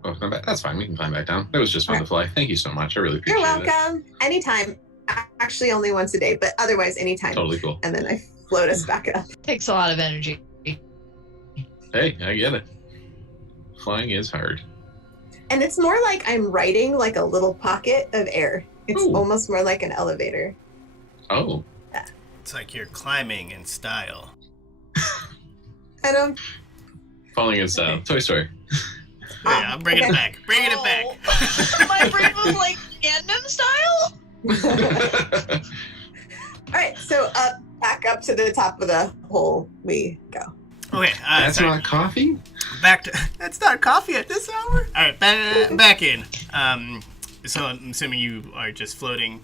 oh, that's fine. We can climb back down. It was just fun to fly. Thank you so much. I really appreciate You're it. welcome. Anytime. Actually, only once a day, but otherwise anytime. Totally cool. And then I float us back up. Takes a lot of energy. Hey, I get it. Flying is hard. And it's more like I'm riding like a little pocket of air. It's Ooh. almost more like an elevator. Oh. It's like you're climbing in style. I don't. Falling in style. Toy Story. Yeah, I'm bringing okay. it back. Bringing it back. My brain was like Gundam style. All right, so back up to the top of the hole we go. Okay, That's sorry. not coffee? Back to that's not coffee at this hour. All right, back in. So I'm assuming you are just floating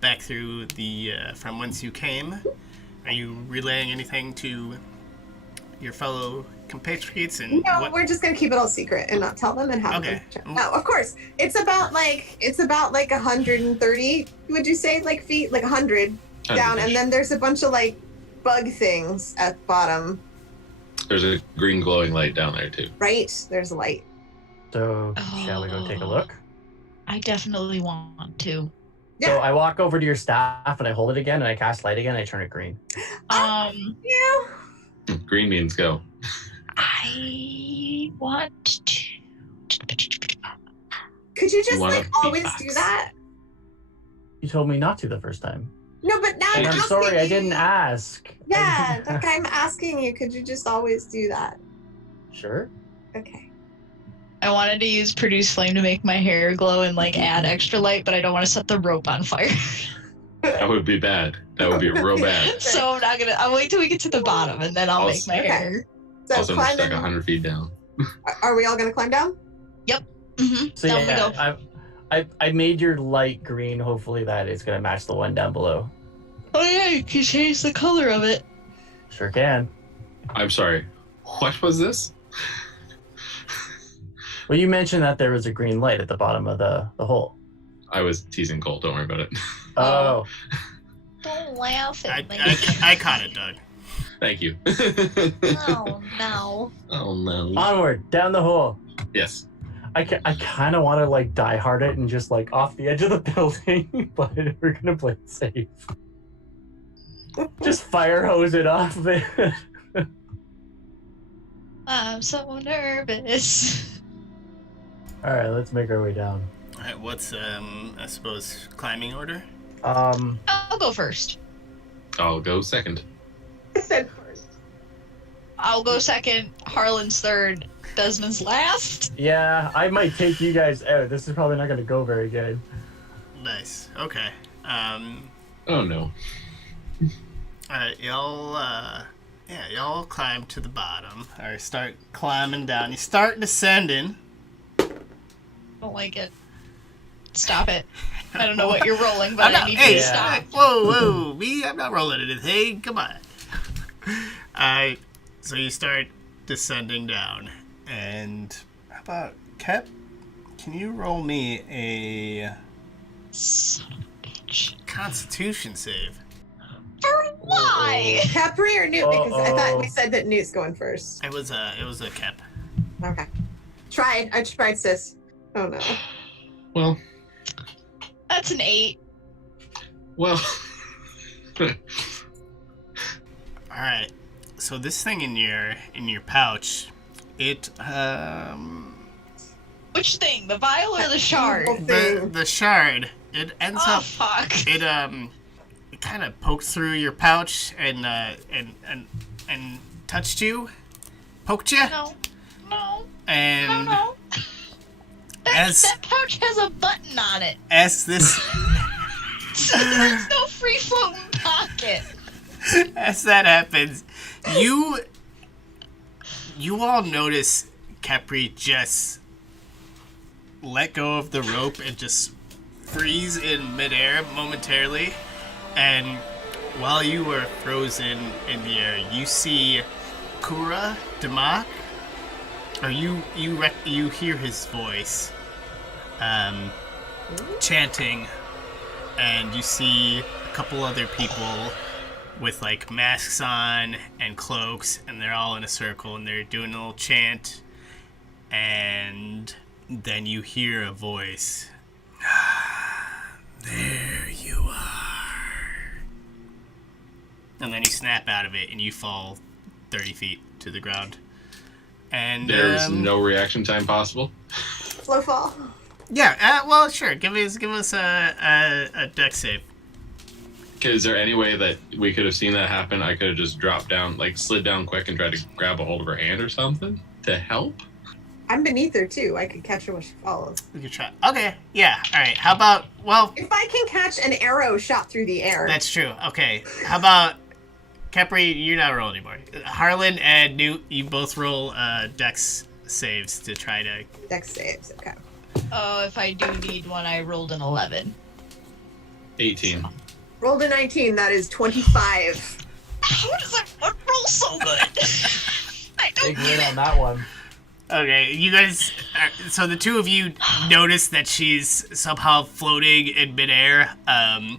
back through the from whence you came. Are you relaying anything to your fellow compatriots? And No, we're just gonna keep it all secret and not tell them and have Okay. them. No, of course. It's about like 130. Would you say like feet, like 100 down, and then there's a bunch of like bug things at the bottom. There's a green glowing light down there too. Right, there's a light. So, shall we go take a look? I definitely want to. Yeah. So I walk over to your staff and I hold it again and I cast light again and I turn it green. Yeah. Green means go. I want to. Could you just You wanna like always beatbox. do that? You told me not to the first time. No, but now And I'm asking sorry, I you. didn't ask. Yeah, like I'm asking you. Could you just always do that? Sure. Okay. I wanted to use produce flame to make my hair glow and like add extra light, but I don't want to set the rope on fire. That would be bad. That would be real bad. So I'm not gonna. I'll wait till we get to the bottom and then I'll make my Okay. hair. So Also, I'm stuck climbing. 100 feet down. Are we all gonna climb down? Mm-hmm. So Down we go. I made your light green. Hopefully that is going to match the one down below. Oh yeah, you can change the color of it. Sure can. I'm sorry. What was this? Well, you mentioned that there was a green light at the bottom of the hole. I was teasing Cole. Don't worry about it. Oh. Don't laugh at me. I caught it, Doug. Thank you. Oh no. Oh no. Onward, down the hole. Yes. I kind of want to like die hard it and just like off the edge of the building, but we're gonna play it safe. Just fire hose it off of it. I'm so nervous. All right, let's make our way down. All right, what's I suppose climbing order? I'll go first. I'll go second. I said first. I'll go second. Harlan's third. Desmond's last. Yeah, I might take you guys out. This is probably not gonna go very good. Nice. Okay. Oh no. Y'all climb to the bottom, or start climbing down. You start descending. Don't like it. Stop it. I don't know what you're rolling, but I need you Hey, to stop. whoa, me? I'm not rolling anything. Come on. So you start descending down, and how about Kep? Can you roll me a Son of a bitch. Constitution save? For why? Capri or Newt? Because I thought we Uh-oh. said that Newt's going first. It was a Kep. Okay. I tried, sis. Oh no. Well. That's an 8. Well. All right. So this thing in your pouch, it Which thing? The vial or the shard? the shard. It ends Oh up fuck. it kind of poked through your pouch and touched you, poked you, No. and That pouch has a button on it. as this There's no free floating pocket. as that happens, you all notice Capri just let go of the rope and just freeze in midair momentarily. And while you were frozen in the air, you see Kura Demak, or you hear his voice chanting, and you see a couple other people with like masks on and cloaks, and they're all in a circle and they're doing a little chant, and then you hear a voice. There you are. And then you snap out of it and you fall 30 feet to the ground. And There's no reaction time possible. Slow fall. Yeah, well, sure. Give us a deck save. Okay, is there any way that we could have seen that happen? I could have just dropped down, like slid down quick and tried to grab a hold of her hand or something to help? I'm beneath her too. I could catch her when she falls. We could try. Okay, yeah. All right. How about? Well, If I can catch an arrow shot through the air. that's true. Okay. How about Capri? You're not rolling anymore. Harlan and Newt, you both roll dex saves to try to. Dex saves. Okay. Oh, if I do need one, I rolled an 11. 18. Rolled a 19. That is 25. How does that one roll so good? I don't Big win get on it. that one. Okay, you guys. So the two of you notice that she's somehow floating in midair, and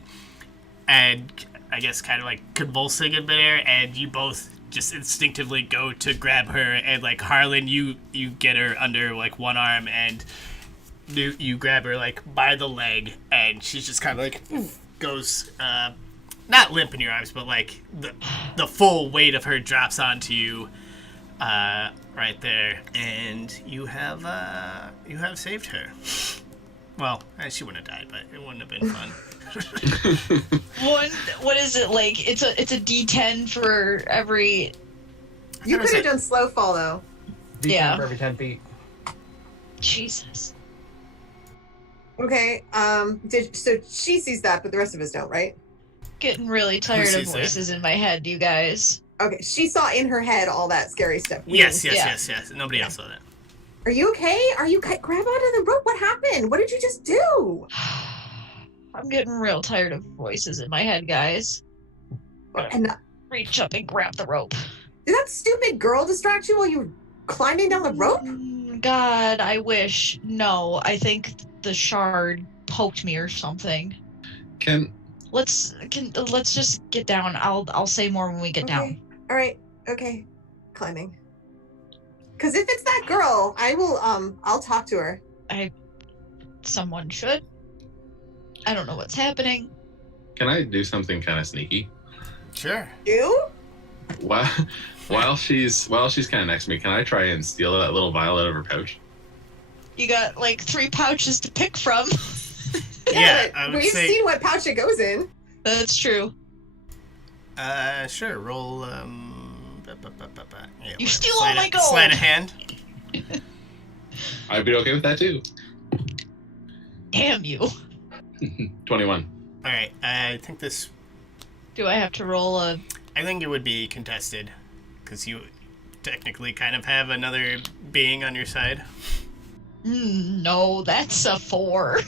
I guess kind of like convulsing in midair, and you both just instinctively go to grab her, and like Harlan, you get her under like one arm, and you grab her like by the leg, and she's just kind of like goes not limp in your arms, but like the full weight of her drops onto you. Right there, and you have saved her. Well, she wouldn't have died, but it wouldn't have been fun. What is it like? It's a D10 for every. You could have done slow fall though. D10 Yeah. for every 10 feet. Jesus. Okay. So she sees that, but the rest of us don't, right? Getting really tired of sees that? voices in my head, you guys. Okay. She saw in her head all that scary stuff. We Yes. didn't. Nobody else saw that. Are you okay? Grab onto the rope. What happened? What did you just do? I'm getting real tired of voices in my head, guys. And Reach up and grab the rope. did that stupid girl distract you while you were climbing down the rope? God, I wish. No, I think the shard poked me or something. Let's just get down. I'll say more when we get down. All right. Okay. Climbing. Because if it's that girl, I will. I'll talk to her. Someone should. I don't know what's happening. Can I do something kind of sneaky? Sure. You? While she's kind of next to me, can I try and steal that little vial out of her pouch? You got like 3 pouches to pick from. Yeah, but I would we've say- seen what pouch it goes in. That's true. Sure. Roll. Yeah, You whatever. steal all my gold. Sleight of hand. I'd be okay with that too. Damn you. 21. All right. I think this. Do I have to roll a... I think it would be contested, because you technically kind of have another being on your side. No, that's a 4.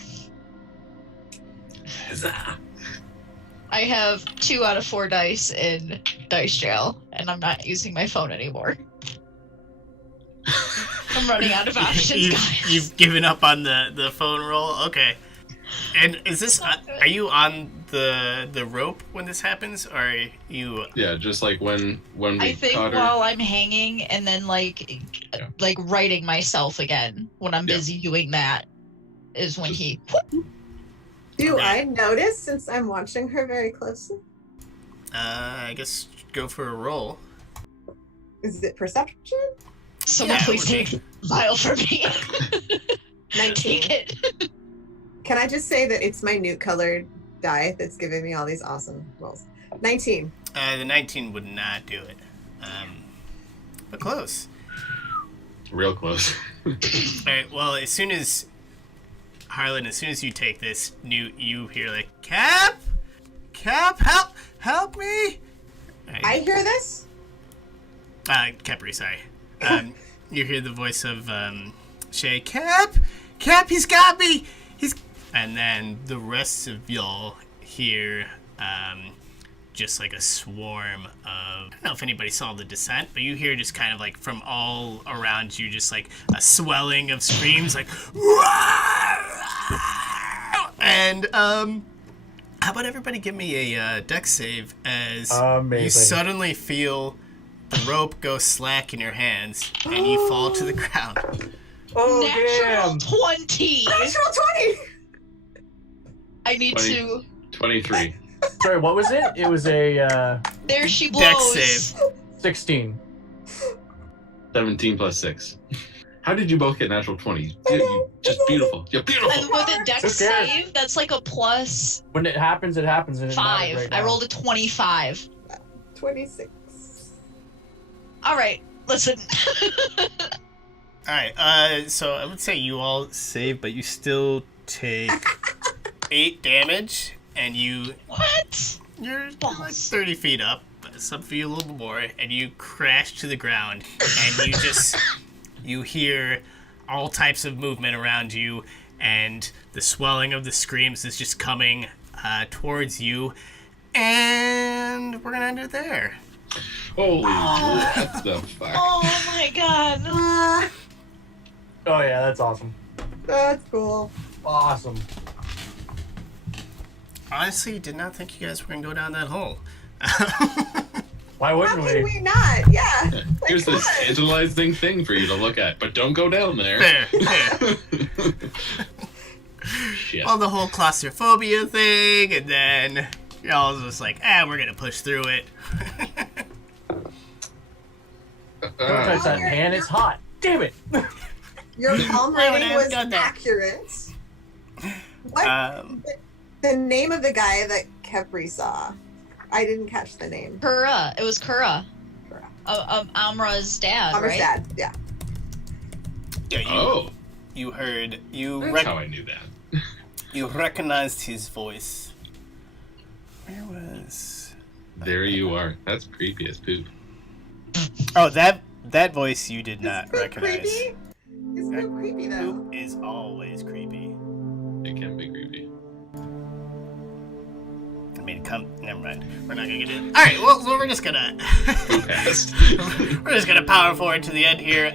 I have 2 out of 4 dice in dice jail, and I'm not using my phone anymore. I'm running out of options, guys. You've given up on the phone roll? Okay. And is this... are you on the rope when this happens, or are you... Yeah, just like when we I think caught her. while I'm hanging and then like righting myself again when I'm Yeah. busy doing that is when he... Do Okay. I notice since I'm watching her very closely? I guess go for a roll. Is it perception? Someone Yeah, it please would take the vial for me. 19. Take it. Can I just say that it's my nude colored die that's giving me all these awesome rolls? 19. The 19 would not do it. But close. Real close. Alright, well, as soon as... Harlan, as soon as you take this, you hear like, Cap! Cap, help me! I hear this? Capri, sorry. You hear the voice of Shay, Cap, he's got me! And then the rest of y'all hear just like a swarm of... I don't know if anybody saw the descent, but you hear just kind of like from all around you, just like a swelling of screams, like... And, how about everybody give me a dex save as Amazing. you suddenly feel the rope go slack in your hands and you fall to the ground. Oh, Natural damn. 20. Natural 20! I need 20. to... 23. Sorry, what was it? It was a There she blows. Dex save. 16. 17 plus 6. How did you both get natural 20? You just beautiful. You're And beautiful. with a dex Who cares? save, that's like a plus When it happens, it happens. And it matters 5. right I now. rolled a 25. 26. All right, listen. Alright, so I would say you all save, but you still take 8 damage, and you're like Balls. 30 feet up, some for you a little more, and you crash to the ground, and you hear all types of movement around you, and the swelling of the screams is just coming towards you, and we're gonna end it there. Holy what the fuck? Oh my god. Oh, yeah, that's awesome. That's cool. Awesome. Honestly, did not think you guys were gonna go down that hole. Why How wouldn't can we? we not? Yeah. Here's this tantalizing thing for you to look at, but don't go down there. Fair. Shit. Well, the whole claustrophobia thing, and then y'all was just like, we're gonna push through it. Don't touch that hand, it's hot. Damn it. Your palm Why would I reading have was done that? accurate. What? The name of the guy that Kepri saw. I didn't catch the name. Kura. It was Kura. Kura. Amra's dad, Amra's right? dad, yeah. Yeah, you heard, That's how I knew that. you recognized his voice. Where was... There you are. That's creepy as poop. Oh, that voice you did not Is Poop recognize. creepy? Is Poop creepy though? Poop is always creepy. It can be creepy. I mean, never mind. We're not gonna get it. All right, well, we're just gonna Fast. we're just gonna power forward to the end here.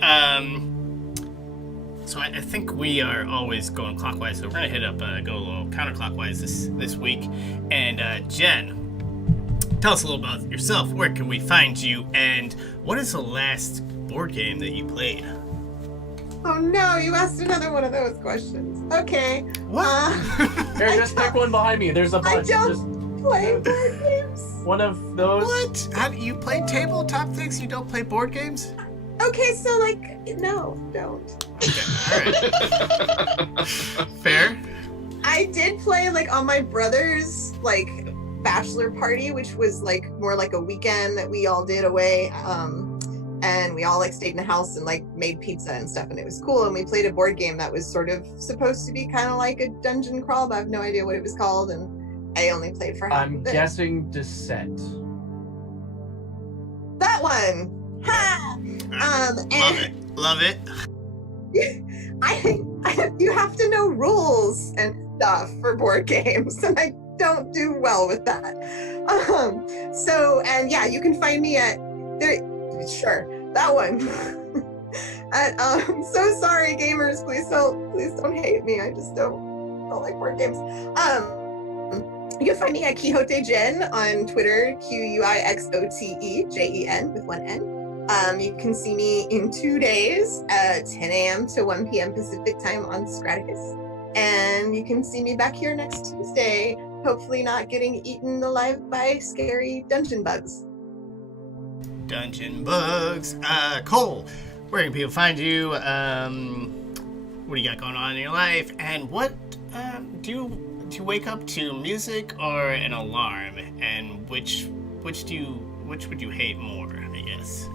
So I think we are always going clockwise, so we're gonna hit up go a little counterclockwise this week. And Jen, tell us a little about yourself. Where can we find you? And what is the last board game that you played? Oh no, you asked another one of those questions. Okay. What? Here, just pick one behind me. There's a I bunch. don't Just play board games. one of those. What? How do you play tabletop things? You don't play board games? Okay, so like, no, don't. Okay, all right. Fair. I did play like on my brother's like bachelor party, which was like more like a weekend that we all did away. And we all like stayed in the house and like made pizza and stuff, and it was cool. And we played a board game that was sort of supposed to be kind of like a dungeon crawl, but I have no idea what it was called, and I only played for half I'm of it. guessing Descent. That one. Ha! And Love it. you have to know rules and stuff for board games, and I don't do well with that. So, and yeah, you can find me at there. Sure, that one. At so sorry, gamers. Please don't hate me. I just don't like board games. You can find me at Quixote Jen on Twitter, QUIXOTEJEN with one N. You can see me in 2 days at 10 a.m. to 1 p.m. Pacific time on Scraticus. And you can see me back here next Tuesday, hopefully not getting eaten alive by scary dungeon bugs. Dungeon bugs. Cole, where can people find you? What do you got going on in your life? And what do you wake up to music or an alarm? And which would you hate more, I guess?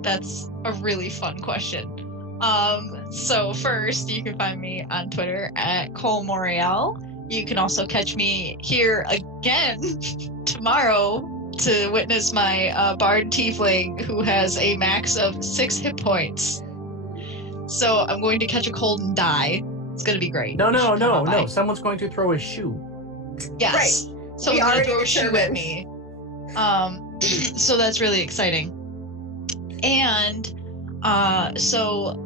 That's a really fun question. So first, you can find me on Twitter at Cole Morial. You can also catch me here again tomorrow to witness my bard tiefling who has a max of 6 hit points. So I'm going to catch a cold and die. It's going to be great. No. Someone's going to throw a shoe. Yes. Right. Someone's going to throw a shoe at determined. me. So that's really exciting. And so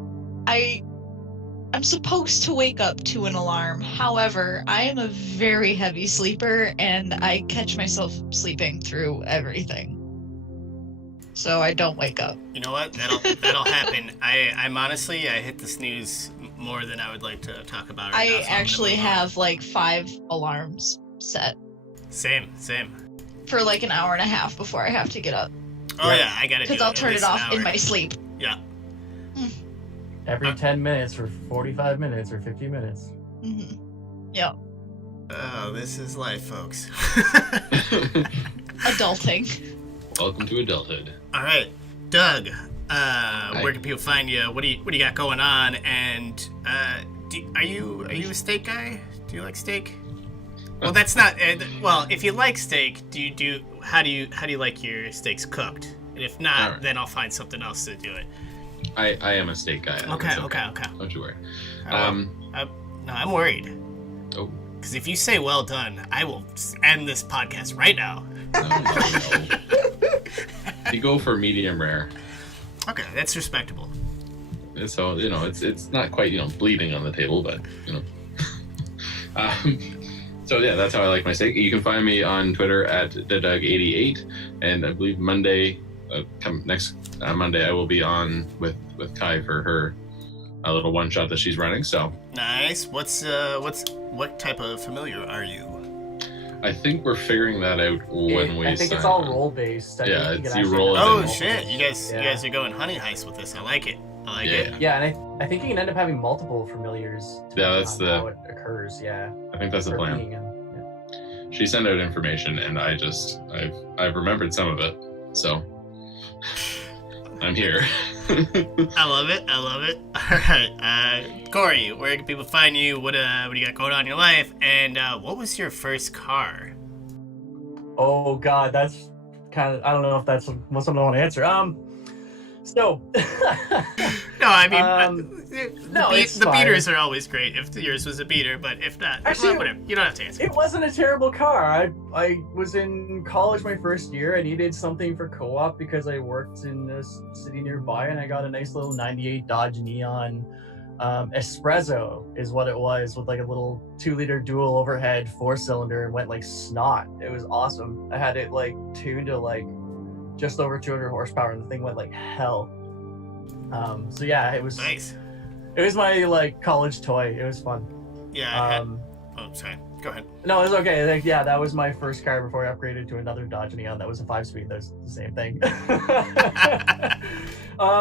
I'm supposed to wake up to an alarm. However, I am a very heavy sleeper and I catch myself sleeping through everything. So I don't wake up. You know what? That'll happen. I'm honestly, I hit the snooze more than I would like to talk about right now, I so actually I'm gonna move on. have like 5 alarms set Same. for like an hour and a half before I have to get up. Oh yeah, I gotta do Because I'll at turn it least an off in hour. my sleep. Yeah. Every 10 minutes for 45 minutes or 50 minutes. Mm-hmm. Yep. Oh, this is life, folks. Adulting. Welcome to adulthood. All right, Doug. Where can people find you? What do you got going on? And are you a steak guy? Do you like steak? Well, that's not. Well, if you like steak, how do you like your steaks cooked? And if not, right. then I'll find something else to do it. I am a steak guy. Okay. Don't you worry. No, I'm worried. Oh. Because if you say well done, I will end this podcast right now. No. You go for medium rare. Okay, that's respectable. So, it's not quite, bleeding on the table, but, so yeah, that's how I like my steak. You can find me on Twitter at thedoug88, and I believe Monday, next Monday, I will be on with Kai for her little one shot that she's running. So Nice. What type of familiar are you? I think we're figuring that out when we. I think sign it's all on. role based. Yeah, it's you roll it. Oh and- shit! You guys are going honey heist with this. I like it. Yeah. Yeah, and I think you can end up having multiple familiars. Yeah, depending that's on the- how it occurs. Yeah. I think that's the Or plan. being in- She sent out information, and I've remembered some of it, so I'm here. I love it. All right, Corey, where can people find you? What do you got going on in your life? And what was your first car? Oh God, that's kind of. I don't know if that's something I want to answer. So. No, I mean, it's the fine. beaters are always great if yours was a beater, but if not, Actually, well, whatever. You don't have to answer. It wasn't a terrible car. I was in college my first year. I needed something for co-op because I worked in a city nearby, and I got a nice little 98 Dodge Neon Espresso is what it was, with like a little 2-liter dual overhead 4-cylinder, and went like snot. It was awesome. I had it like tuned to like just over 200 horsepower, and the thing went like hell. So yeah, it was Nice. It was my like college toy. It was fun. Yeah. Oh, sorry. Go ahead. No, it's okay. Like, yeah, that was my first car before I upgraded to another Dodge Neon. That was a 5-speed. That was the same thing.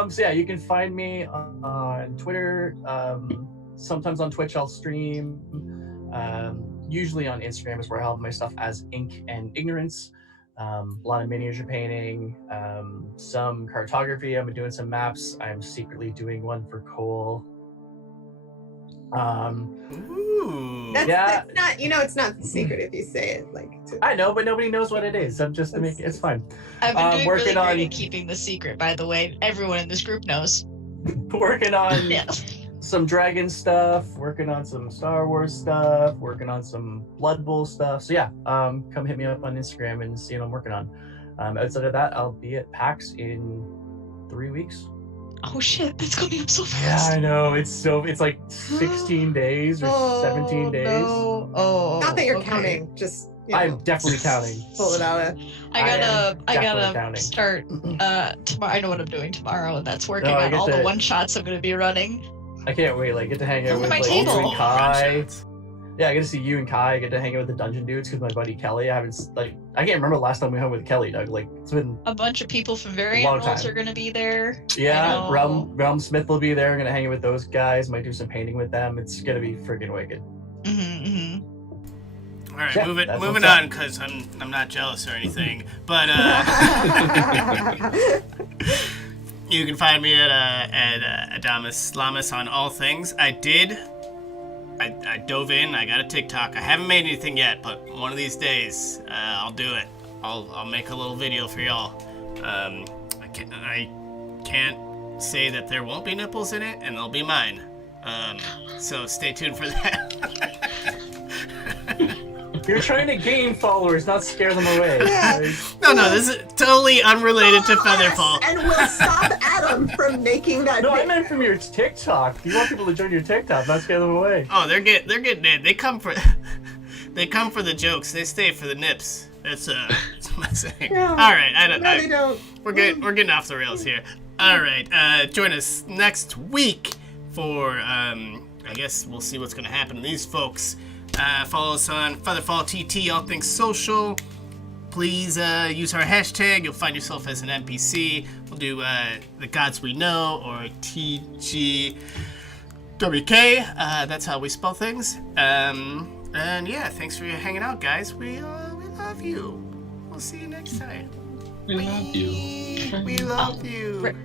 So yeah, you can find me on Twitter. Sometimes on Twitch I'll stream. Usually on Instagram is where I have my stuff as Ink and Ignorance. A lot of miniature painting, some cartography. I've been doing some maps. I'm secretly doing one for Cole. Ooh. That's not, it's not the secret if you say it. I know, but nobody knows what it is. I'm just to make it's fine. I've been doing working really great on- at keeping the secret, by the way. Everyone in this group knows. Working on Yeah. some Dragon stuff, working on some Star Wars stuff, working on some Blood Bowl stuff. So yeah, come hit me up on Instagram and see what I'm working on. Outside of that, I'll be at PAX in 3 weeks. Oh shit, that's coming up so Yeah, fast. I know. It's like 16 days or 17 days. No. Oh, Not that you're okay. counting, just I'm definitely counting. pull it out. I definitely gotta counting. start tomorrow. I know what I'm doing tomorrow, and that's working No, I on get all to- the one shots I'm gonna be running. I can't wait. Like, get to hang out Look with at like my you table. and Kai. Shots. Yeah, I get to see you and Kai. I get to hang out with the Dungeon Dudes because my buddy Kelly. I haven't I can't remember the last time we hung with Kelly, Doug. Like, it's been A bunch of people from Long Variant Worlds time. are gonna be there. yeah. I know. Realm Smith will be there. I'm gonna hang out with those guys. Might do some painting with them. It's gonna be freaking wicked. Mm-hmm. All right, Yeah, moving that's moving what's on, because I'm not jealous or anything. But you can find me at Adamus Lamas on all things. I dove in. I got a TikTok. I haven't made anything yet, but one of these days I'll do it. I'll make a little video for y'all. I can't say that there won't be nipples in it, and they'll be mine. So stay tuned for that. You're trying to gain followers, not scare them away. Yeah. Like, No, this is totally unrelated to Follow us, Featherfall. and we'll stop Adam from making that. no, I video. meant from your TikTok. You want people to join your TikTok, not scare them away. Oh, they're getting in. They come for the jokes. They stay for the nips. That's what I'm saying. Yeah. All right, No, they don't. we're getting off the rails here. All right, join us next week for I guess we'll see what's gonna happen to these folks. Follow us on Featherfall TT, all things social. Please use our hashtag. You'll find yourself as an NPC. We'll do the gods we know, or TGWK. That's how we spell things. And yeah, thanks for hanging out, guys. We love you. We'll see you next time. We love you. We love you.